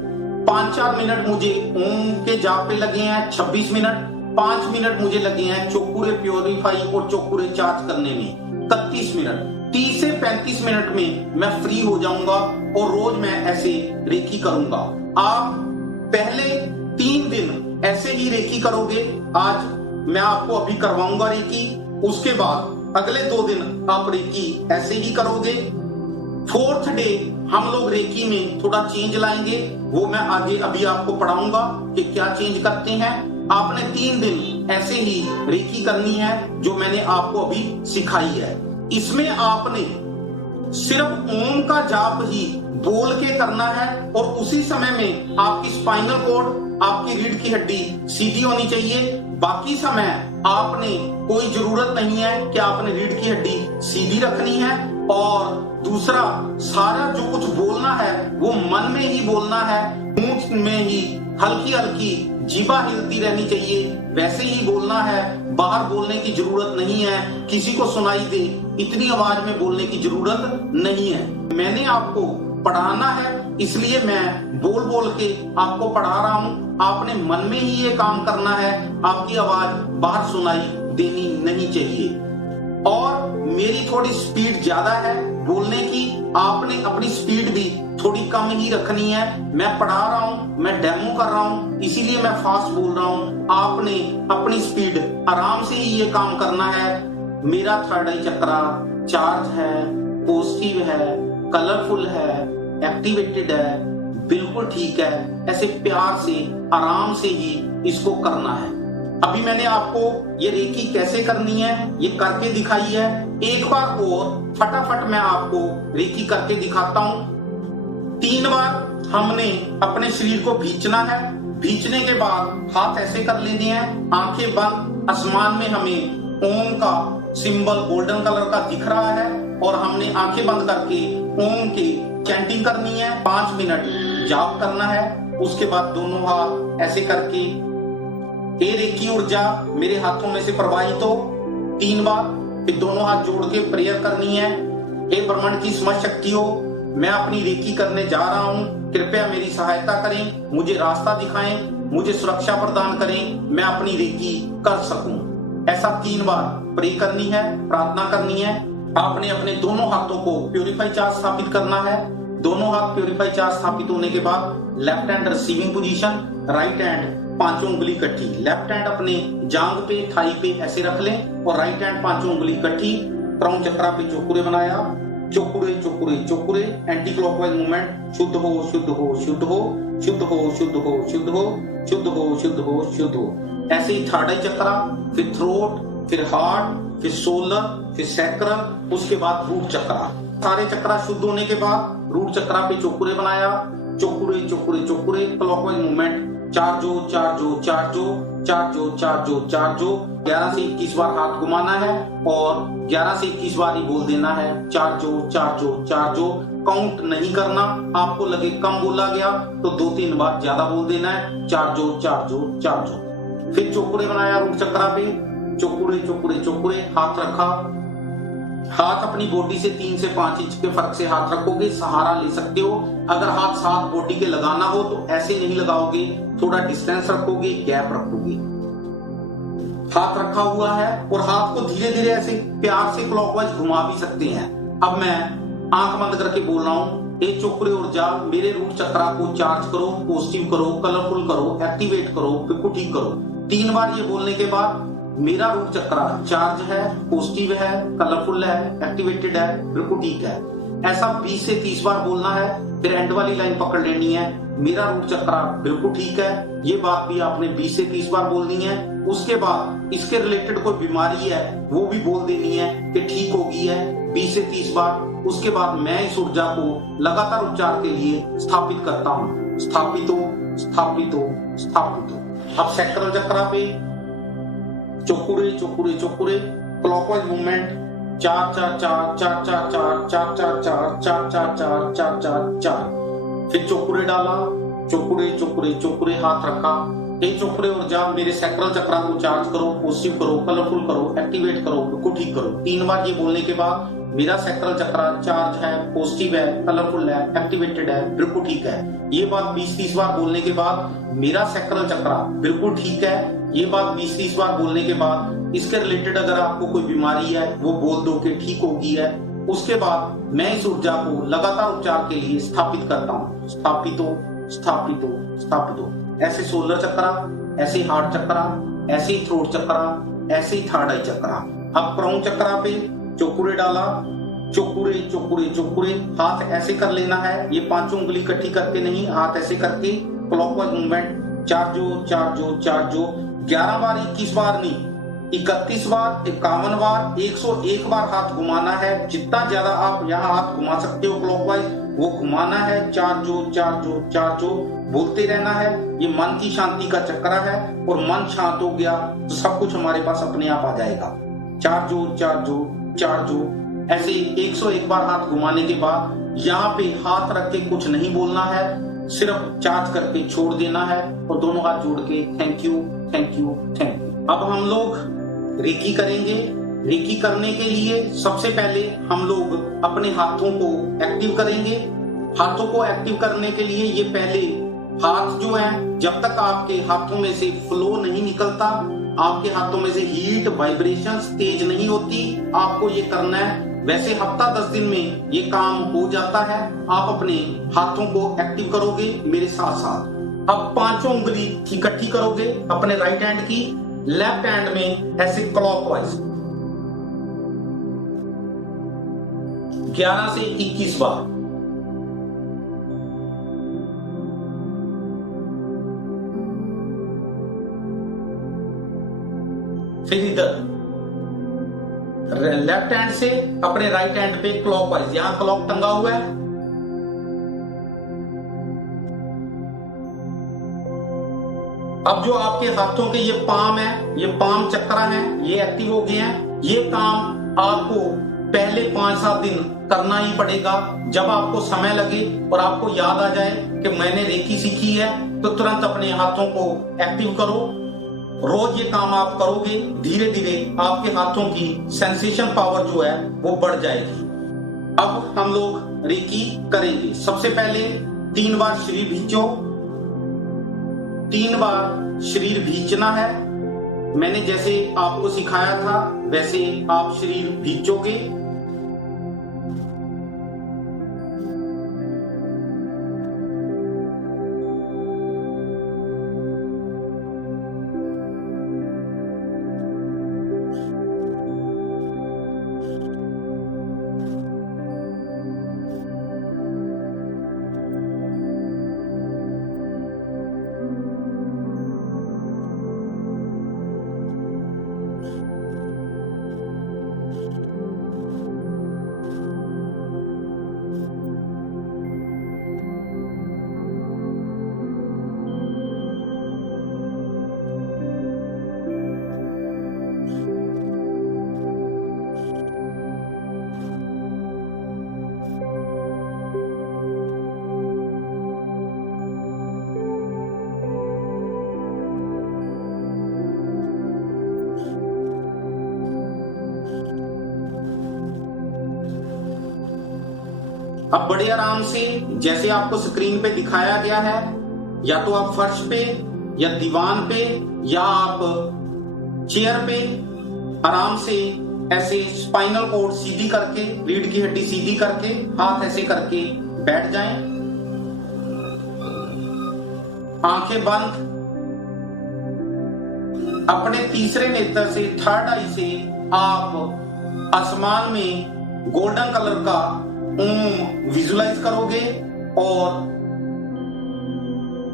5-4 मिनट मुझे ओम के जाप पे लगे हैं, 26 मिनट। 5 मिनट मुझे लगे हैं चौकुरे प्योरीफाई और चौकुरे चार्ज करने में, 31 मिनट। 30 से 35 मिनट में मैं फ्री हो जाऊंगा और रोज मैं ऐसे रेकी करूंगा। आप पहले 3 दिन ऐसे ही रेकी करोगे। आज मैं आपको अभी करवाऊंगा रेकी, उसके बाद अगले 2 दिन आप रेकी ऐसे ही करोगे। 4th डे हम लोग रेकी में थोड़ा चेंज लाएंगे, वो मैं आगे अभी आपको पढ़ाऊंगा कि क्या चेंज करते हैं। आपने 3 दिन ऐसे ही रेकी करनी है जो मैंने आपको अभी सिखाई है। इसमें आपने सिर्फ ओम का जाप ही बोल के करना है और उसी समय में आपकी स्पाइनल कॉर्ड, आपकी रीढ़ की हड्डी सीधी होनी चाहिए। बाकी समय आपने कोई जरूरत नहीं है कि आपने रीढ़ की हड्डी सीधी रखनी है। और दूसरा, सारा जो कुछ बोलना है वो मन में ही बोलना है, मुंह में ही हल्की हल्की जीभा हिलती रहनी चाहिए, वैसे ही बोलना है। बाहर बोलने की जरूरत नहीं है, किसी को सुनाई दे इतनी आवाज में बोलने की जरूरत नहीं है। मैंने आपको पढ़ाना है, इसलिए मैं बोल बोल के आपको पढ़ा रहा हूं। आपने मन में ही ये काम करना है, आपकी आवाज बाहर सुनाई देनी नहीं चाहिए। और मेरी थोड़ी स्पीड ज्यादा है बोलने की, आपने अपनी स्पीड भी थोड़ी कम ही रखनी है। मैं पढ़ा रहा हूं, मैं डेमो कर रहा हूं, इसीलिए मैं फास्ट बोल रहा हूं। आपने अपनी स्पीड आराम से ही ये काम करना है। मेरा थर्ड आई चक्रा चार्ज है, पॉजिटिव है, कलरफुल है, एक्टिवेटेड है, बिल्कुल ठीक है। ऐसे प्यार से आराम से ही इसको करना है। अभी मैंने आपको ये रेकी कैसे करनी है ये करके दिखाई है। एक बार और फटाफट मैं आपको रेकी करके दिखाता हूं। 3 बार हमने अपने शरीर को भींचना है। भींचने के बाद हाथ ऐसे कर लेने हैं, आंखें बंद। आसमान में हमें ओम का सिंबल गोल्डन कलर का दिख रहा है और हमने आंखें बंद करके ओम की चैंटिंग करनी है। 5 मिनट जाप करना है। उसके बाद दोनों हाथ ऐसे करके हे रेकी ऊर्जा मेरे हाथों में से प्रवाहित हो 3 बार। फिर दोनों हाथ जोड़ के प्रेयर करनी है। हे ब्रह्मांड की समझ शक्ति हो, मैं अपनी रेकी करने जा रहा हूं, कृपया मेरी सहायता करें, मुझे रास्ता दिखाएं, मुझे सुरक्षा प्रदान करें, मैं अपनी रेकी कर सकूं। ऐसा 3 बार प्रे करनी है, प्रार्थना करनी है। आपने अपने दोनों हाथों को प्यूरिफाई चार्ज स्थापित करना है। दोनों हाथ प्यूरिफाई चार्ज स्थापित होने के बाद left hand receiving position, right hand 5 उंगली इकट्ठी। लेफ्ट हैंड अपने जांग पे, थाई पे ऐसे रख लें और राइट हैंड 5 उंगली इकट्ठी। क्राउन चक्रा पे चौकुरे बनाया, Cho Ku Rei Cho Ku Rei Cho Ku Rei, anti clockwise movement. शुद्ध हो शुद्ध हो शुद्ध हो शुद्ध हो शुद्ध हो शुद्ध हो शुद्ध हो शुद्ध हो शुद्ध हो। ऐसे ही थर्ड आई चक्रा, फिर थ्रोट, फिर हार्ट, फिर सोलर, फिर सैक्रल, उसके बाद रूट चक्रा। सारे चक्रा शुद्ध होने के बाद रूट चक्रा पे चौकुरे बनाया, Cho Ku Rei Cho Ku Rei Cho Ku Rei, clockwise movement. चार्जो चार्जो चार्जो चार्जो चार्जो चार्जो। 11 से 21 बार हाथ घुमाना है और 11 से 21 बार ही बोल देना है चार्जो चार्जो चार्जो। काउंट नहीं करना, आपको लगे कम बोला गया तो 2-3 बार ज्यादा बोल देना है चार्जो चार्जो चार्जो। फिर चौकुरे बनाया रूट चक्रा पे, चौकुरे चौकुरे चौकुरे, हाथ रखा। हाथ अपनी बॉडी से 3 से 5 इंच के फर्क से हाथ रखोगे, सहारा ले सकते हो। अगर हाथ साथ बॉडी के लगाना हो तो ऐसे नहीं लगाओगे, थोड़ा डिस्टेंस रखोगे, गैप रखोगे। हाथ रखा हुआ है और हाथ को धीरे धीरे ऐसे प्यार से क्लॉकवाइज घुमा भी सकते हैं। अब मैं आंख बंद करके बोल रहा हूँ, हे चौकुरे ऊर्जा मेरे रूट चक्रा को चार्ज करो, पॉजिटिव करो, कलरफुल करो, एक्टिवेट करो, बिल्कुल ठीक करो। 3 बार ये बोलने के बाद मेरा रूट चक्रा चार्ज है, पॉजिटिव है, कलरफुल है, एक्टिवेटेड है, बिल्कुल ठीक है। ऐसा 20 से 30 बार बोलना है। फिर एंड वाली लाइन पकड़ लेनी है, मेरा रूट चक्रा बिल्कुल ठीक है। ये बात भी आपने 20 से 30 बार बोलनी है। उसके बाद इसके रिलेटेड कोई बीमारी है वो भी बोल देनी है कि ठीक हो गई है 20 से 30 बार। उसके बाद मैं इस ऊर्जा को लगातार उपचार के लिए स्थापित करता हूँ। स्थापित हो स्थापित हो स्थापित हो। अब सैक्रल चक्रा पे Cho Ku Rei Cho Ku Rei Cho Ku Rei, clockwise movement, 4 4 4 4 4 4 4 4 4 4 4 4 4 4 4। फिर चौकुरे डाला, चौकुरे चौकुरे चौकुरे, हाथ रखा। हे चौकुरे ऊर्जा मेरे सैक्रल चक्रा को चार्ज करो, पॉजिटिव करो, कलरफुल करो, एक्टिवेट करो, बिल्कुल ठीक करो। 3 बार ये बोलने के बाद मेरा सैक्रल चक्रा चार्ज है, पॉजिटिव है, कलरफुल है, एक्टिवेटेड है, बिल्कुल ठीक है। ये बात 20-30 बार बोलने के बाद मेरा सैक्रल चक्रा बिल्कुल ठीक है। ये बात 20-30 बार बोलने के बाद इसके रिलेटेड अगर आपको कोई बीमारी है वो बोल दो कि ठीक हो गई है। उसके बाद मैं इस ऊर्जा को लगातार उपचार के लिए स्थापित करता हूँ। स्थापित हो स्थापित हो स्थापित हो। ऐसे सोलर चक्रा, ऐसे हार्ट चक्रा, ऐसे ही थ्रोट चक्रा, ऐसे ही थर्ड आई चक्रा। अब क्राउन चक्रा पे चौकुरे डाला, चौकुरे चौकुरे चौकुरे, हाथ ऐसे कर लेना है। ये 5 उंगली इकट्ठी करके नहीं, हाथ ऐसे करके क्लॉकवाइज मूवमेंट, चार्जो चार्जो चार्जो। 11 बार 21 बार नहीं, 31 बार, 51 बार, 101 बार हाथ घुमाना है। जितना ज्यादा आप यहाँ हाथ घुमा सकते हो क्लॉकवाइज वो घुमाना है। चार्जो चार्जो चार्जो बोलते रहना है। ये मन की शांति का चक्र है और मन शांत हो गया तो सब कुछ हमारे पास अपने आप आ जाएगा। चार्जो चार्जो चार्जो। ऐसे 101 बार हाथ घुमाने के बाद यहाँ पे हाथ रख के कुछ नहीं बोलना है, सिर्फ चार्ज करके छोड़ देना है और दोनों हाथ जोड़ के thank you thank you thank you. अब हम लोग रेकी करेंगे। रेकी करने के लिए सबसे पहले हम लोग अपने हाथों को एक्टिव करेंगे। हाथों को एक्टिव करने के लिए ये पहले हाथ जो है, जब तक आपके हाथों में से फ्लो नहीं निकलता, आपके हाथों में से हीट वाइब्रेशंस तेज नहीं होती, आपको ये करना है। वैसे हफ्ता 10 दिन में ये काम हो जाता है। आप अपने हाथों को एक्टिव करोगे मेरे साथ साथ। अब पांचों उंगली इकट्ठी करोगे अपने राइट हैंड की, लेफ्ट हैंड में ऐसे क्लॉकवाइज 11 से 21 बार। फिर इधर लेफ्ट हैंड से अपने राइट हैंड पे क्लॉकवाइज, यहां क्लॉक टंगा हुआ है, अब जो आपके हाथों के ये पाम है, ये पाम चक्रा है, ये एक्टिव हो गए हैं। ये काम आपको पहले 5-7 दिन करना ही पड़ेगा। जब आपको समय लगे और आपको याद आ जाए कि मैंने रेकी सीखी है, तो तुरंत अपने हाथों को एक्टिव करो। रोज ये काम आप करोगे, धीरे धीरे आपके हाथों की सेंसेशन पावर जो है वो बढ़ जाएगी। अब हम लोग रेकी करेंगे। सबसे पहले 3 बार शरीर भींचो, 3 बार शरीर भींचना है। मैंने जैसे आपको सिखाया था वैसे आप शरीर भींचोगे। अब बड़े आराम से, जैसे आपको स्क्रीन पे दिखाया गया है, या तो आप फर्श पे या दीवान पे या आप चेयर पे आराम से ऐसे स्पाइनल कोड सीधी करके, रीढ़ की हड्डी सीधी करके, हाथ ऐसे करके बैठ जाएं, आंखें बंद। अपने तीसरे नेत्र से, थर्ड आई से आप आसमान में गोल्डन कलर का ओम विजुलाइज करोगे और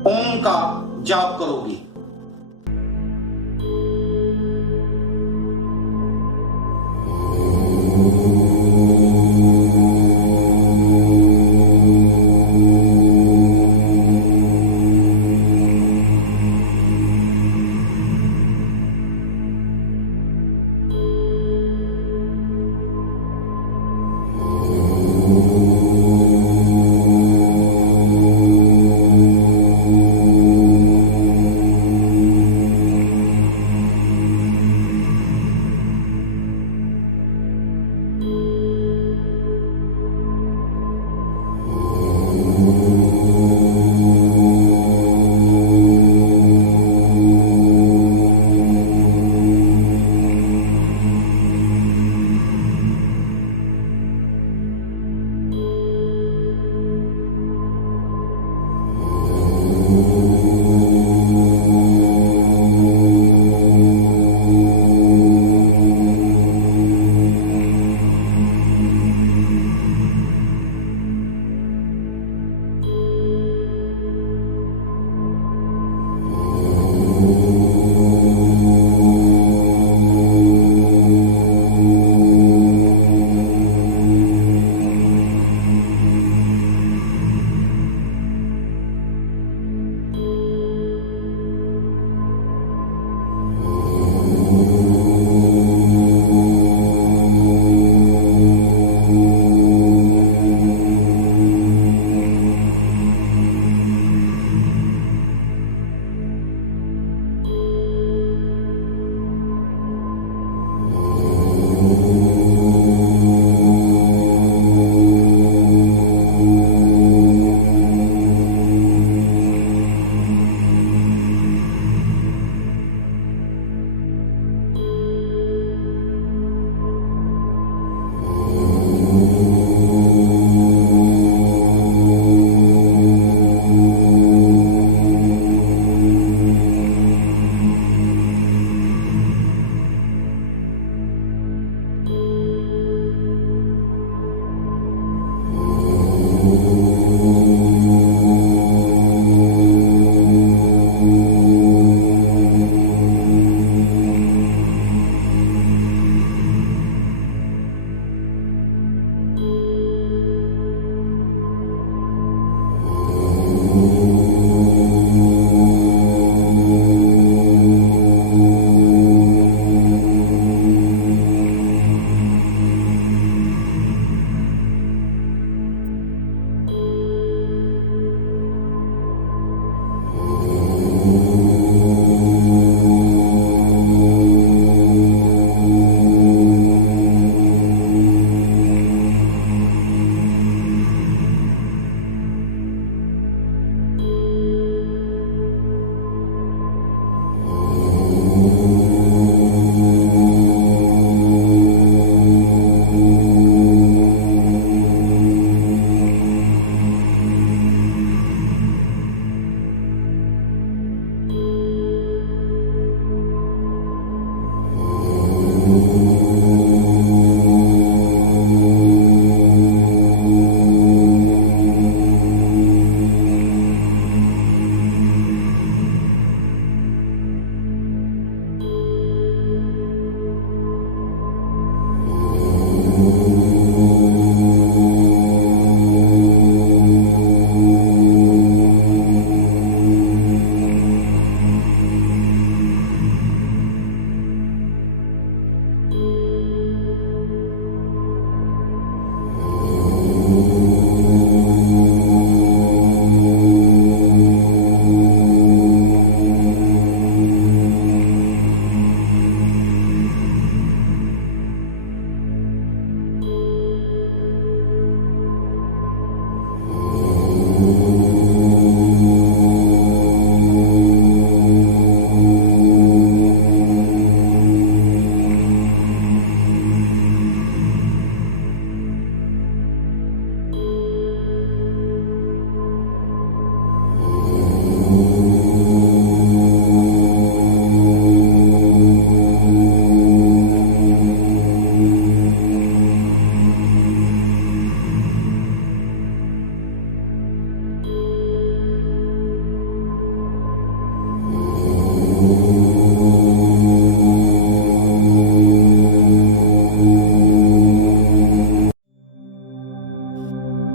ओम का जाप करोगे।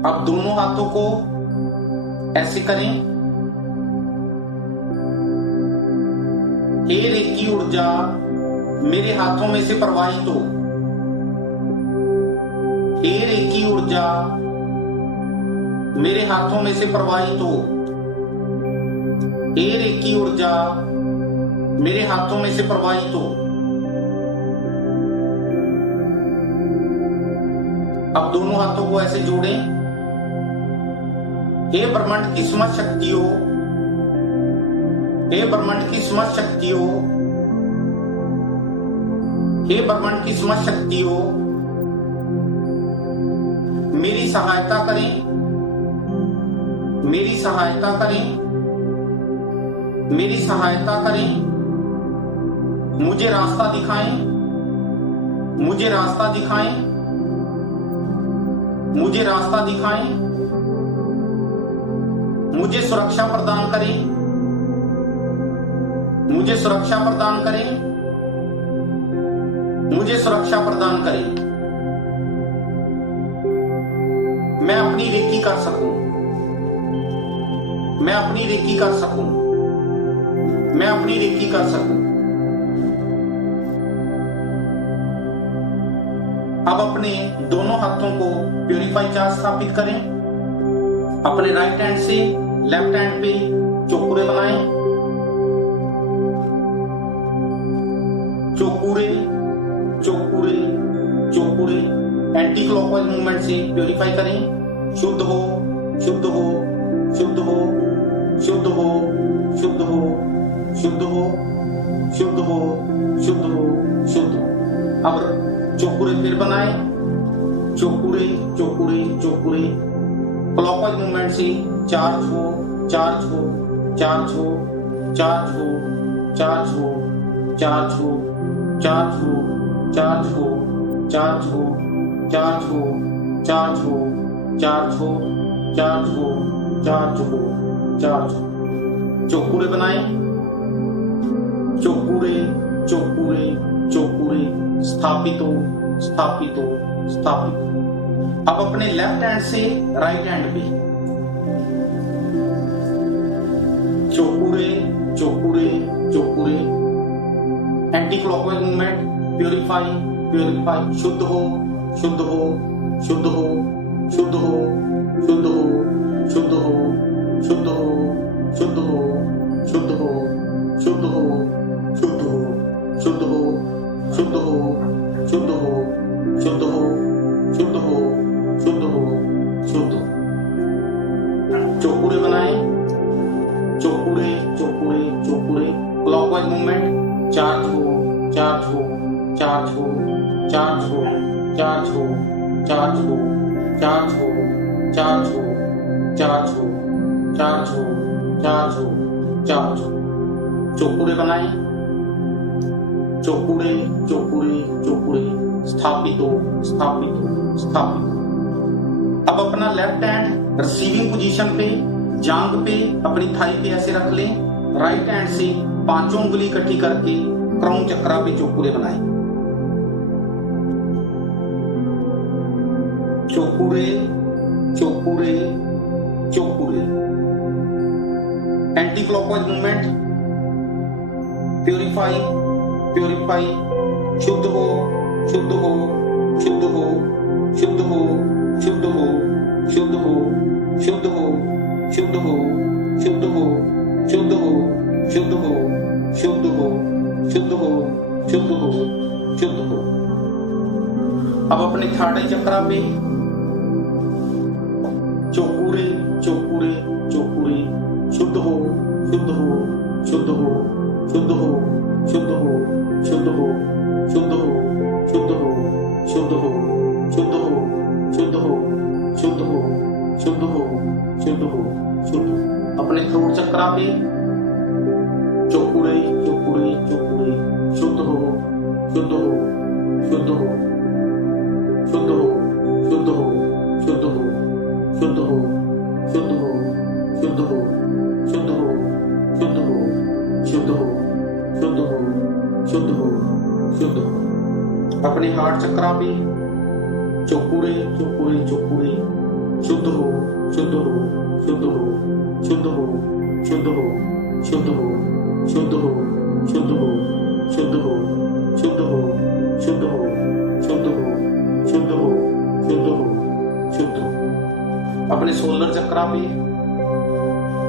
अब दोनों हाथों को ऐसे करें। हे रेकी ऊर्जा मेरे हाथों में से प्रवाहित हो। हे रेकी ऊर्जा मेरे हाथों में से प्रवाहित हो। हे रेकी ऊर्जा मेरे हाथों में से प्रवाहित हो। अब दोनों हाथों को ऐसे जोड़ें। हे ब्रह्मांड की समस्त शक्तियों, हे ब्रह्मांड की समस्त शक्तियों, हे ब्रह्मांड की समस्त शक्तियों, मेरी सहायता करें, मेरी सहायता करें, मेरी सहायता करें। मुझे रास्ता दिखाएं, मुझे रास्ता दिखाएं, मुझे रास्ता दिखाएं। मुझे सुरक्षा प्रदान करें, मुझे सुरक्षा प्रदान करें, मुझे सुरक्षा प्रदान करें। मैं अपनी रेकी कर सकूं, मैं अपनी रेकी कर सकूं, मैं अपनी रेकी कर सकूं। अब अपने दोनों हाथों को प्यूरिफाई चार्ज स्थापित करें। अपने राइट हैंड से लेफ्ट हैंड पे चौकुरे बनाएं। Cho Ku Rei Cho Ku Rei Cho Ku Rei anti clockwise movement से प्यूरिफाई करें। शुद्ध हो, शुद्ध हो, शुद्ध हो, शुद्ध हो, शुद्ध हो, शुद्ध हो, शुद्ध हो, शुद्ध हो, शुद्ध हो। अब चौकुरे फिर बनाएं। Cho Ku Rei Cho Ku Rei Cho Ku Rei clockwise movement से चार्ज हो, चार्ज हो, चार्ज हो, चार्ज हो, चार्ज हो, चार्ज हो, चार्ज हो, चार्ज हो, चार्ज हो, चार्ज हो, चार्ज हो, चार्ज हो, चार्ज हो, चार्ज हो, चार्ज हो। चौकुरे बनाएं। चौकुरे चौकुरे चौकुरे स्थापित हो, स्थापित हो, स्थापित हो। अब अपने लेफ्ट हैंड से राइट हैंड पे Cho Ku Rei Cho Ku Rei Cho Ku Rei anti clockwise movement purify purify. शुद्ध हो, शुद्ध हो, शुद्ध हो, शुद्ध हो, शुद्ध हो, शुद्ध हो, शुद्ध हो, शुद्ध हो, शुद्ध हो, शुद्ध हो, शुद्ध हो, शुद्ध हो, शुद्ध हो, शुद्ध हो, शुद्ध हो, शुद्ध हो, शुद्ध हो, शुद्ध हो। चौकुरे बनाएं। Cho Ku Rei Cho Ku Rei Cho Ku Rei clockwise movement charge हो, चार्ज हो, चार्ज हो, चार्ज हो, चार्ज हो, चार्ज हो, चार्ज हो, चार्ज हो, चार्ज हो, चार्ज हो, चार्ज हो, चार्ज हो। चौकुरे बनाएं। चौकुरे चौकुरे चौकुरे स्थापित हो, स्थापित हो, स्थापित हो। अब अपना लेफ्ट हैंड रिसीविंग पोजीशन पे, जांग पे, अपनी थाई पे ऐसे रख लें। राइट हैंड से पांचों उंगली इकट्ठी करके क्राउन चक्रा पे चौकुरे बनाएं। Cho Ku Rei Cho Ku Rei Cho Ku Rei anti clockwise movement purify purify. शुद्ध हो, शुद्ध हो, शुद्ध हो, शुद्ध हो, शुद्ध हो, शुद्ध हो, शुद्ध हो, शुद्ध हो, शुद्ध हो, शुद्ध हो, शुद्ध हो, शुद्ध हो, शुद्ध हो, शुद्ध हो, शुद्ध हो। अब अपने थर्ड आई चक्रा पे चौकुरे चौकुरे चौकुरे। शुद्ध हो, शुद्ध हो, शुद्ध हो, शुद्ध हो, शुद्ध हो, शुद्ध हो, शुद्ध हो, शुद्ध हो, शुद्ध हो, शुद्ध हो, शुद्ध हो, शुद्ध हो, शुद्ध हो, शुद्ध हो, शुद्ध हो। अपने थ्रोट चक्रा पे चौकुरे चौकुरे चौकुरे। शुद्ध हो, शुद्ध हो, शुद्ध हो, शुद्ध हो, शुद्ध हो, शुद्ध हो, शुद्ध हो, शुद्ध हो, शुद्ध हो, शुद्ध हो, शुद्ध हो, शुद्ध हो, शुद्ध हो, शुद्ध हो, शुद्ध हो। अपने हार्ट चक्रा पे चौकुरे चौकुरे चौकुरे। शुद्ध हो, शुद्ध हो, शुद्ध हो, शुद्ध हो, शुद्ध हो, शुद्ध हो, शुद्ध हो, शुद्ध हो, शुद्ध हो, शुद्ध हो, शुद्ध हो, शुद्ध हो, शुद्ध हो, शुद्ध हो, शुद्ध हो। अपने सोलर चक्रा पे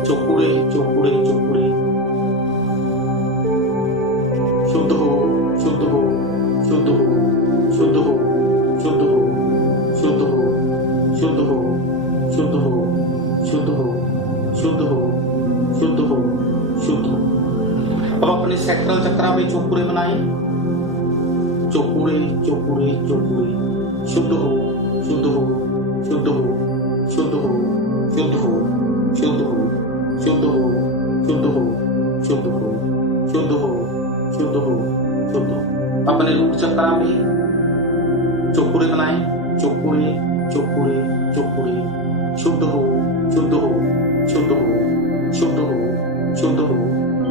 चौकुरे चौकुरे चौकुरे शुद्ध हो, शुद्ध हो, शुद्ध हो, शुद्ध हो, शुद्ध हो, शुद्ध हो, शुद्ध हो, शुद्ध हो, शुद्ध हो, शुद्ध हो, शुद्ध हो, शुद्ध हो। अब अपने सेक्टरल चक्रा पे चौकुरे बनाए, चौकुरे चौकुरे चौकुरे शुद्ध हो, शुद्ध हो, शुद्ध हो, शुद्ध हो, शुद्ध हो, शुद्ध हो, शुद्ध हो, शुद्ध हो, शुद्ध हो, शुद्ध हो, शुद्ध हो, शुद्ध हो। अपने रूट चक्रा में चौकुरे बनाए, चौकुरे चौकुरे चौकुरे शुद्ध हो, शुद्ध हो, शुद्ध हो, शुद्ध हो, शुद्ध हो,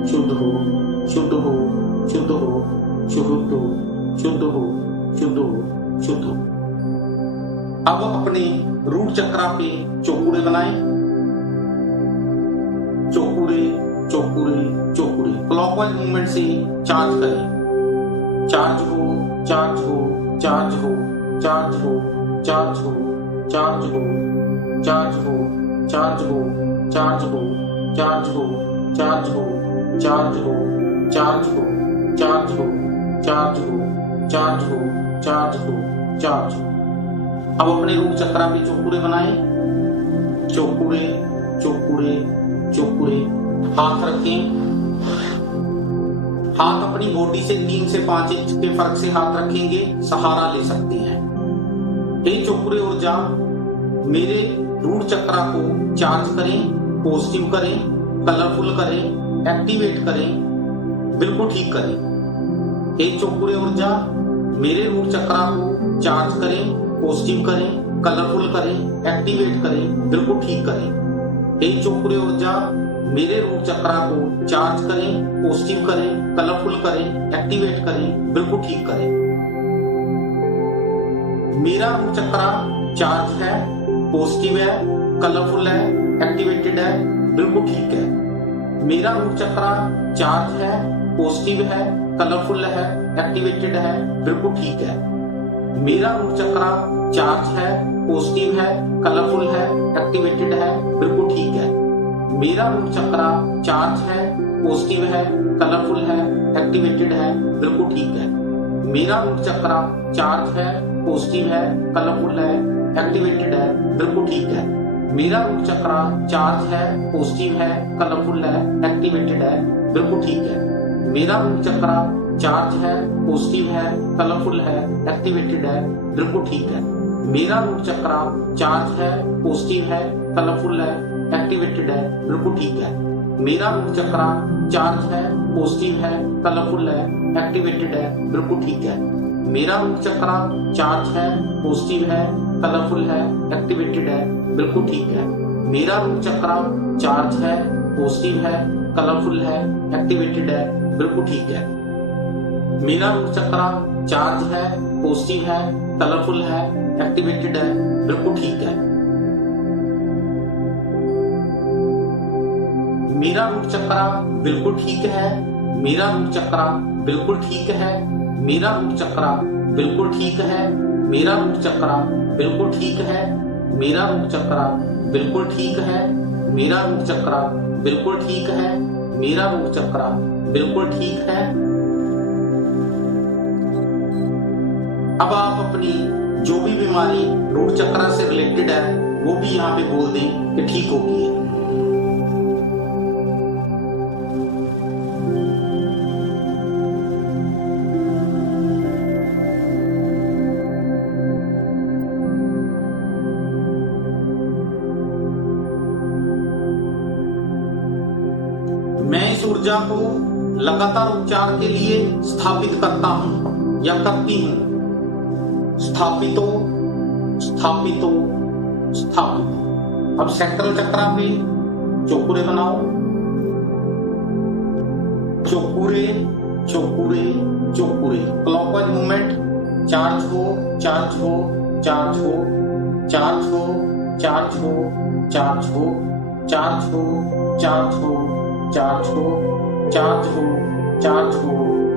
शुद्ध हो, शुद्ध हो, शुद्ध हो, शुद्ध हो, शुद्ध हो, शुद्ध हो, शुद्ध हो। अब अपने रूट चक्रा पे चौकुरे बनाए, चौकुरे चौकुरे चौकुरे क्लॉकवाइज मूवमेंट से चार्ज करें, चार्ज हो, चार्ज हो, चार्ज हो, चार्ज हो, चार्ज हो, चार्ज हो, चार्ज हो, चार्ज हो, चार्ज हो, चार्ज हो, चार्ज हो, चार्ज हो, चार्ज हो, चार्ज हो, चार्ज हो, चार्ज हो, चार्ज हो, चार्ज हो। अब अपने रूट चक्रा पे चौकुरे बनाए, चौकुरे चौकुरे चौकुरे हाथ रखें, हाथ अपनी बॉडी से 3 से 5 इंच के फर्क से हाथ रखेंगे, सहारा ले सकते हैं। ये चौकुरे ऊर्जा मेरे रूट चक्रा को चार्ज करें, पॉजिटिव करें, कलरफुल करें, एक्टिवेट करें, बिल्कुल ठीक करें। ये चौकुरे ऊर्जा मेरे रूट चक्रा को चार्ज करें, पॉजिटिव करें, कलरफुल करें, एक्टिवेट करें, बिल्कुल ठीक करें। ये चौकुरे ऊर्जा मेरे रूट चक्रा को चार्ज करें, पॉजिटिव करें, कलरफुल करें, एक्टिवेट करें, बिल्कुल ठीक करें। मेरा रूट चक्रा चार्ज है, पॉजिटिव है, कलरफुल है, एक्टिवेटेड है, बिल्कुल ठीक है। मेरा रूट चक्रा चार्ज है, पॉजिटिव है, कलरफुल है, एक्टिवेटेड है, बिल्कुल ठीक है। मेरा रूट चक्रा चार्ज है, पॉजिटिव है, कलरफुल है, एक्टिवेटेड है, बिल्कुल ठीक है। मेरा रूट चक्रा चार्ज है, पॉजिटिव है, कलरफुल है, एक्टिवेटेड है, बिल्कुल ठीक है। मेरा रूट चक्रा चार्ज है, पॉजिटिव है, कलरफुल है, एक्टिवेटेड है, बिल्कुल ठीक है। मेरा रूट चक्रा चार्ज है, पॉजिटिव है, कलरफुल है, एक्टिवेटेड है, बिल्कुल ठीक है। मेरा रूट चक्रा चार्ज है, पॉजिटिव है, कलरफुल है, एक्टिवेटेड है, बिल्कुल ठीक है। मेरा रूट चक्रा चार्ज है, पॉजिटिव है, कलरफुल है, एक्टिवेटेड है, बिल्कुल ठीक है। मेरा रूट चक्रा चार्ज है, पॉजिटिव है, कलरफुल है, एक्टिवेटेड है, बिल्कुल ठीक है। मेरा रूट चक्रा चार्ज है, पॉजिटिव है, कलरफुल है, एक्टिवेटेड है, बिल्कुल ठीक है। मेरा रूट चक्रा चार्ज है, पॉजिटिव है, कलरफुल है, एक्टिवेटेड है, बिल्कुल ठीक है। मेरा रूट चक्रा चार्ज है, पॉजिटिव है, कलरफुल है, एक्टिवेटेड है, बिल्कुल ठीक है। मेरा रूट चक्रा बिल्कुल ठीक है, मेरा रूट चक्रा बिल्कुल ठीक है, मेरा रूट चक्रा बिल्कुल ठीक है, मेरा रूट चक्रा बिल्कुल ठीक है, मेरा रूट चक्रा बिल्कुल ठीक है, मेरा रूट चक्रा बिल्कुल ठीक है, मेरा रूट चक्रा बिल्कुल ठीक है। अब आप अपनी जो भी बीमारी रूट चक्रा से रिलेटेड है वो भी यहाँ पे बोल दें कि ठीक होगी। मैं इस ऊर्जा को लगातार उपचार के लिए स्थापित करता हूं या करती हूं। स्थापितो स्थापितो स्थापितो। अब सेक्टरल चक्रा पे चौकुरे बनाओ, चौकुरे Cho Ku Rei Cho Ku Rei clockwise movement, charge हो, चार्ज हो, चार्ज हो, चार्ज हो, चार्ज हो, चार्ज हो, चार्ज हो, चार्ज हो, चार्ज हो, चार्ज हो, चार्ज हो,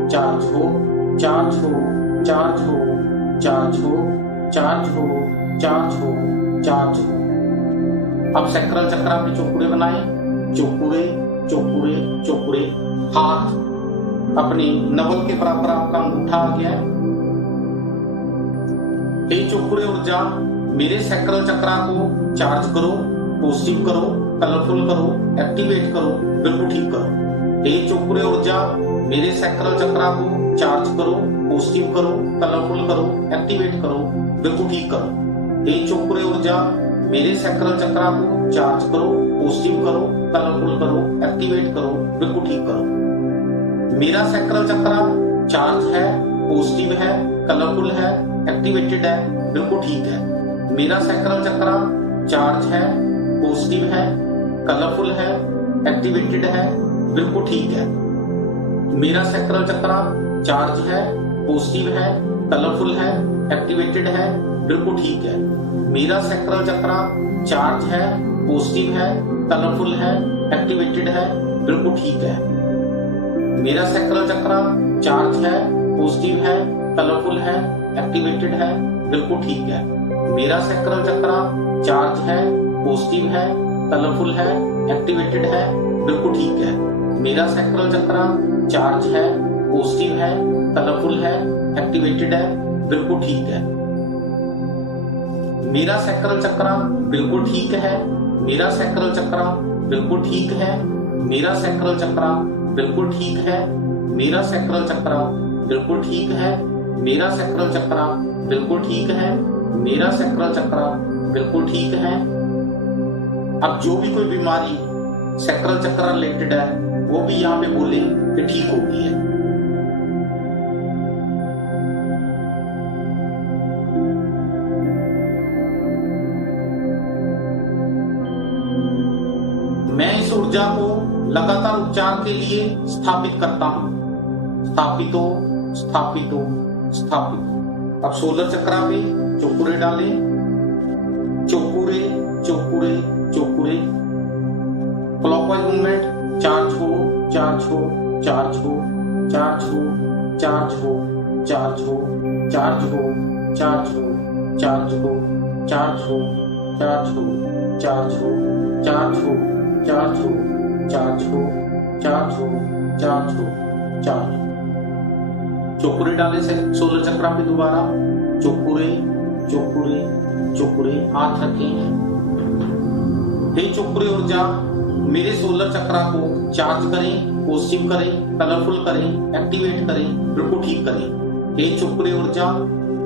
चार्ज हो, चार्ज हो, चार्ज हो, चार्ज हो, चार्ज हो, चार्ज हो, चार्ज हो। अब सैक्रल चक्रा पे चौकुरे बनाए, चौकुरे, चौकुरे, चौकुरे। हाथ अपने नवल के बराबर आपका अंगूठा आ गया है। हे चौकुरे ऊर्जा, मेरे सैक्रल चक्रा को चार्ज करो, पॉजिटिव करो, कलरफुल करो, एक्टिवेट करो, बिल्कुल ठीक करो। हे चौकुरे ऊर्जा, मेरे सैक्रल चक्रा को चार्ज करो, पॉजिटिव करो, कलरफुल करो, एक्टिवेट करो, बिल्कुल ठीक करो। हे चौकुरे ऊर्जा, मेरे सैक्रल चक्रा को चार्ज करो, पॉजिटिव करो, कलरफुल करो, एक्टिवेट करो, बिल्कुल ठीक करो। मेरा सैक्रल चक्रा चार्ज है, पॉजिटिव है, कलरफुल है, एक्टिवेटेड है, बिल्कुल ठीक है। मेरा सैक्रल चक्रा चार्ज है, पॉजिटिव है, कलरफुल है, एक्टिवेटेड है, बिल्कुल ठीक है। मेरा सैक्रल चक्रा चार्ज है, पॉजिटिव है, कलरफुल है, एक्टिवेटेड है, बिल्कुल ठीक है। मेरा सैक्रल चक्रा चार्ज है, पॉजिटिव है, कलरफुल है, एक्टिवेटेड है, बिल्कुल ठीक है। मेरा सैक्रल चक्रा चार्ज है, पॉजिटिव है, कलरफुल है, एक्टिवेटेड है, बिल्कुल ठीक है। मेरा सैक्रल चक्रा चार्ज है, पॉजिटिव है, कलरफुल है, एक्टिवेटेड है, बिल्कुल ठीक है। मेरा सैक्रल चक्रा चार्ज है, पॉजिटिव है, कलरफुल है, एक्टिवेटेड है, बिल्कुल ठीक है। मेरा सैक्रल चक्रा बिल्कुल ठीक है। मेरा सैक्रल चक्रा बिल्कुल ठीक है। मेरा सैक्रल चक्रा बिल्कुल ठीक है। मेरा सैक्रल चक्रा बिल्कुल ठीक है। मेरा सैक्रल चक्रा बिल्कुल ठीक है। मेरा सैक्रल चक्रा बिल्कुल ठीक है। अब जो भी कोई बीमारी सैक्रल चक्र रिलेटेड है वो भी यहाँ पे बोले कि ठीक हो गई है। मैं इस ऊर्जा को लगातार उपचार के लिए स्थापित करता हूं। स्थापितो, स्थापितो, स्थापितो। अब सोलर चक्रा पे चौकुरे डालें। Cho Ku Rei, Cho Ku Rei, Cho Ku Rei. Clockwise movement. Charge हो, चार्ज हो, चार्ज हो, चार्ज हो, चार्ज हो, चार्ज हो, चार्ज हो, चार्ज हो, चार्ज हो, चार्ज हो, चार्ज हो, चार्ज हो, चार्ज हो, चार्ज हो, चार्ज हो, चार्ज हो, चार्ज हो, चार्ज। चौकुरे डाले से सोलर चक्रा पे दोबारा। चौकुरे, चौकुरे, चौकुरे। हाथ रखें। हे चौकुरे ऊर्जा, मेरे सोलर चक्रा को चार्ज करें, पॉजिटिव करें, कलरफुल करें, एक्टिवेट करें, बिल्कुल ठीक करें। हे चौकुरे ऊर्जा,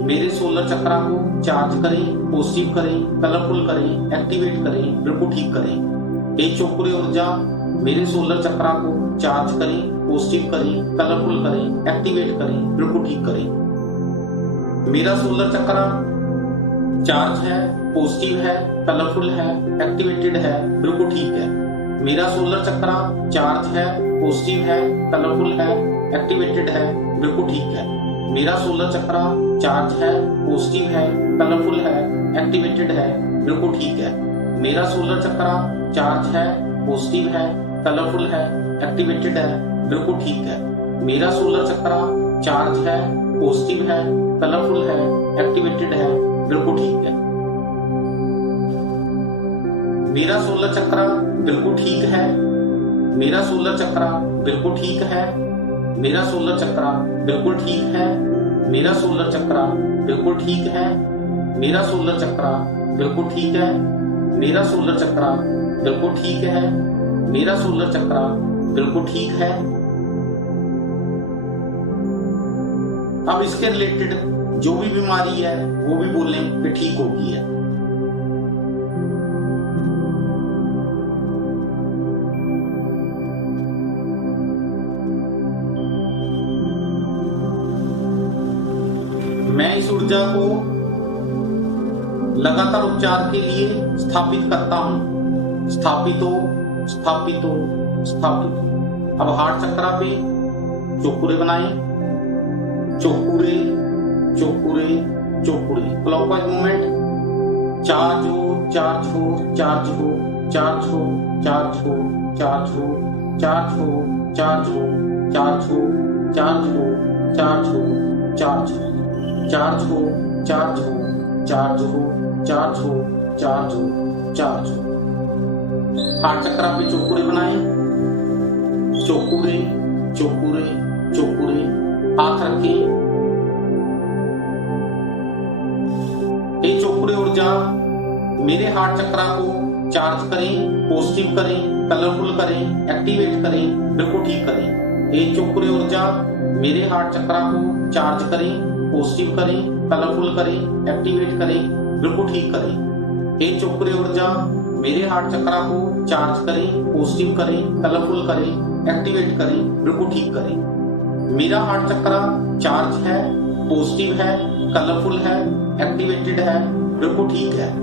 मेरे सोलर चक्रा को चार्ज करें, पॉजिटिव करें, कलरफुल करें, एक्टिवेट करें, बिल्कुल ठीक करें। हे चौकुरे ऊर्जा, मेरे सोलर चक्रा को चार्ज करें, पॉजिटिव करें, कलरफुल करें, एक्टिवेट करें, बिल्कुल ठीक करें। मेरा सोलर चक्रा चार्ज है, पॉजिटिव है, कलरफुल है, एक्टिवेटेड है, बिल्कुल ठीक है। मेरा सोलर चक्रा चार्ज है, पॉजिटिव है, कलरफुल है, एक्टिवेटेड है, बिल्कुल ठीक है। मेरा सोलर चक्रा चार्ज है, पॉजिटिव है, कलरफुल है, एक्टिवेटेड है, बिल्कुल ठीक है। मेरा सोलर चक्रा चार्ज है, पॉजिटिव है, कलरफुल है, एक्टिवेटेड है, बिल्कुल ठीक है। मेरा सोलर चक्रा चार्ज है, पॉजिटिव है, कलरफुल है, एक्टिवेटेड है, बिल्कुल ठीक है। मेरा सोलर चक्रा बिल्कुल ठीक है। मेरा सोलर चक्रा बिल्कुल ठीक है। मेरा सोलर चक्रा बिल्कुल ठीक है। मेरा सोलर चक्रा बिल्कुल ठीक है। मेरा सोलर चक्रा बिल्कुल ठीक है। मेरा सोलर चक्रा बिल्कुल ठीक है। मेरा सोलर चक्रा बिल्कुल ठीक है। अब इसके रिलेटेड जो भी बीमारी है वो भी बोलें कि ठीक हो गई है। मैं इस ऊर्जा को लगातार उपचार के लिए स्थापित करता हूं। स्थापितो, स्थापितो, स्थापितो। अब हार्ट चक्रा पे चौकुरे बनाएं। Cho Ku Rei, Cho Ku Rei, Cho Ku Rei. Clockwise movement. Charge हो, चार्ज हो, चार्ज हो, चार्ज हो, चार्ज हो, चार्ज हो, चार्ज हो, चार्ज हो, चार्ज हो, चार्ज हो, चार्ज हो, चार्ज हो, चार्ज हो, चार्ज हो, चार्ज हो, चार्ज हो, चार्ज हो, चार्ज हो। हार्ट चक्रा पे चौकुरे बनाएं, चौकुरे, चौकुरे, चौकुरे, हाथ रखें। ये चौकुरे ऊर्जा मेरे हार्ट चक्रा को चार्ज करें, पॉजिटिव करें, कलरफुल करें, एक्टिवेट करें, बिल्कुल ठीक करें। ये चौकुरे ऊर्जा मेरे हार्ट चक्रा को चार्ज करें, पॉजिटिव करें, कलरफुल करें, एक्टिवेट करें, बिल्कुल ठीक करें। ये चौकुरे ऊर्जा मेरे हार्ट चक्रा को चार्ज करें, पॉजिटिव करें, कलरफुल करें, एक्टिवेट करें, बिल्कुल ठीक करें। मेरा हार्ट चक्रा चार्ज है, पॉजिटिव है, कलरफुल है, एक्टिवेटेड है, बिल्कुल ठीक है।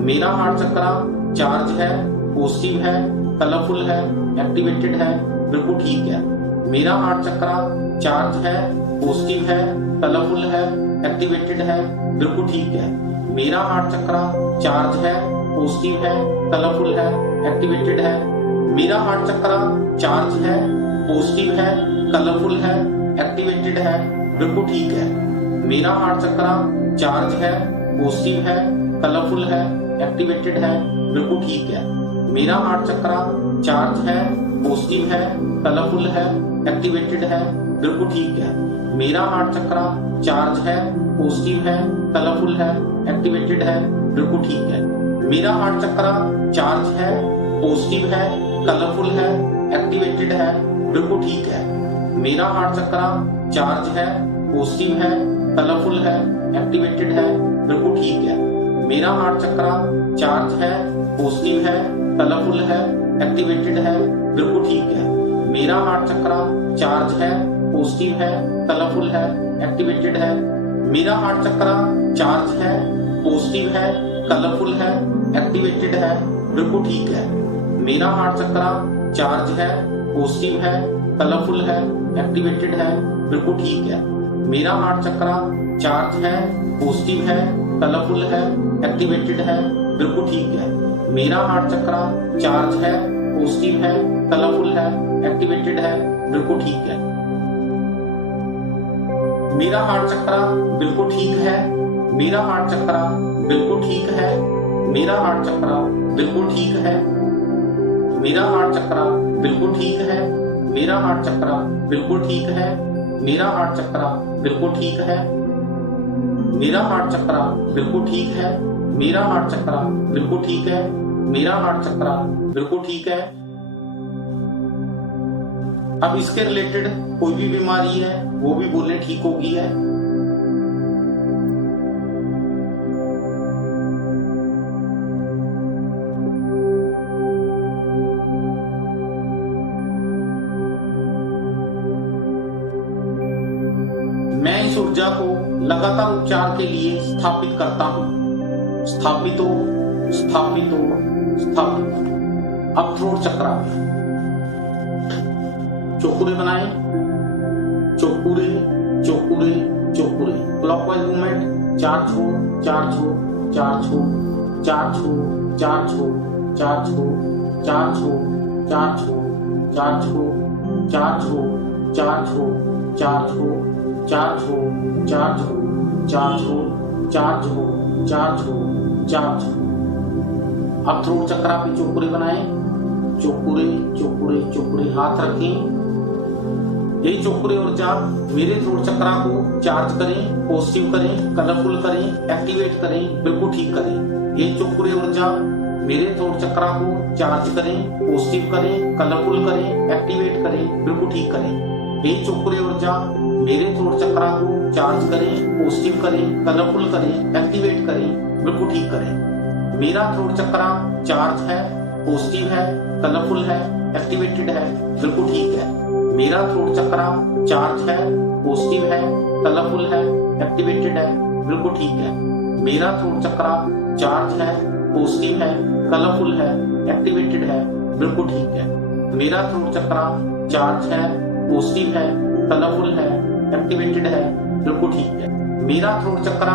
मेरा हार्ट चक्रा चार्ज है, पॉजिटिव है, कलरफुल है, एक्टिवेटेड है, बिल्कुल ठीक है। मेरा हार्ट चक्रा चार्ज है, पॉजिटिव है, कलरफुल है, एक्टिवेटेड है, बिल्कुल ठीक है। मेरा हार्ट चक्रा चार्ज है, पॉजिटिव है, कलरफुल है, एक्टिवेटेड है। मेरा हार्ट चक्रा चार्ज है, पॉजिटिव है, कलरफुल है, एक्टिवेटेड है, बिल्कुल ठीक है। मेरा हार्ट चक्रा चार्ज है, पॉजिटिव है, कलरफुल है, एक्टिवेटेड है, बिल्कुल ठीक है। मेरा हार्ट चक्रा चार्ज है, पॉजिटिव है, कलरफुल है, एक्टिवेटेड है, बिल्कुल ठीक है। मेरा हार्ट चक्रा चार्ज है, पॉजिटिव है, कलरफुल है, एक्टिवेटेड है, बिल्कुल ठीक है। मेरा हार्ट चक्रा चार्ज है, पॉजिटिव है, कलरफुल है, एक्टिवेटेड है, बिल्कुल ठीक है। मेरा हार्ट चक्रा चार्ज है, पॉजिटिव है, कलरफुल है, एक्टिवेटेड है, बिल्कुल ठीक है। मेरा हार्ट चक्रा चार्ज है, पॉजिटिव है, कलरफुल है, एक्टिवेटेड है, बिल्कुल ठीक है। मेरा हार्ट चक्रा चार्ज है, पॉजिटिव है, कलरफुल है, एक्टिवेटेड है। मेरा हार्ट चक्रा चार्ज है, पॉजिटिव है, कलरफुल है, एक्टिवेटेड है, बिल्कुल ठीक है। मेरा हार्ट चक्रा चार्ज है, पॉजिटिव है, कलरफुल है, एक्टिवेटेड है, बिल्कुल ठीक है। मेरा हार्ट चक्रा चार्ज है, पॉजिटिव है, कलरफुल है, एक्टिवेटेड है, बिल्कुल ठीक है। मेरा हार्ट चक्रा चार्ज है, पॉजिटिव है, कलरफुल है, एक्टिवेटेड है, बिल्कुल ठीक है। मेरा हार्ट चक्रा बिल्कुल ठीक है। मेरा हार्ट चक्रा बिल्कुल ठीक है। मेरा हार्ट चक्रा बिल्कुल ठीक है। मेरा हार्ट चक्रा बिल्कुल ठीक है। मेरा हार्ट चक्रा बिल्कुल ठीक है। मेरा हार्ट चक्रा बिल्कुल ठीक है। मेरा हार्ट चक्रा बिल्कुल ठीक है। मेरा हार्ट चक्रा बिल्कुल ठीक है। मेरा हार्ट चक्रा बिल्कुल ठीक है। अब इसके रिलेटेड कोई भी बीमारी है वो भी बोलने ठीक होगी है। मैं इस ऊर्जा को लगातार उपचार के लिए स्थापित करता हूं। स्थापित हो, स्थापित हो, स्थापित। अब थ्रोट चक्रा चौकुरे बनाए, चौकुरे Cho Ku Rei Cho Ku Rei. Clockwise movement, charge हो, चार्ज हो, चार्ज हो, चार्ज हो, चार्ज हो, चार्ज हो, चार्ज हो, चार्ज हो, चार्ज हो, चार्ज हो, चार्ज हो, चार्ज हो, चार्ज हो, चार्ज हो, चार्ज हो, चार्ज हो, चार्ज हो, चार्ज हो। अब थ्रोट चक्रा पे चौकुरे बनाए, चौकुरे चौकुरे चौकुरे। हाथ रखें। ये चौकुरे ऊर्जा मेरे थ्रोट चक्रा को चार्ज करें, पॉजिटिव करें, कलरफुल करें, एक्टिवेट करें, बिल्कुल ठीक करें। ये चौकुरे ऊर्जा मेरे थ्रोट चक्रा को चार्ज करें, पॉजिटिव करें, कलरफुल करें, एक्टिवेट करें, बिल्कुल ठीक करें। ये चौकुरे ऊर्जा मेरे थ्रोट चक्रा को चार्ज करें, पॉजिटिव करें, कलरफुल करें, एक्टिवेट करें, बिल्कुल ठीक करें। मेरा थ्रोट चक्रा चार्ज है, पॉजिटिव है, कलरफुल है, एक्टिवेटेड है, बिल्कुल ठीक है। मेरा थ्रोट चक्रा चार्ज है, पॉजिटिव है, कलरफुल है, एक्टिवेटेड है, बिल्कुल ठीक है। मेरा थ्रोट चक्रा चार्ज है, पॉजिटिव है, कलरफुल है, एक्टिवेटेड है, बिल्कुल ठीक है। मेरा थ्रोट चक्रा चार्ज है, पॉजिटिव है, कलरफुल है, एक्टिवेटेड है, बिल्कुल ठीक है। मेरा थ्रोट चक्रा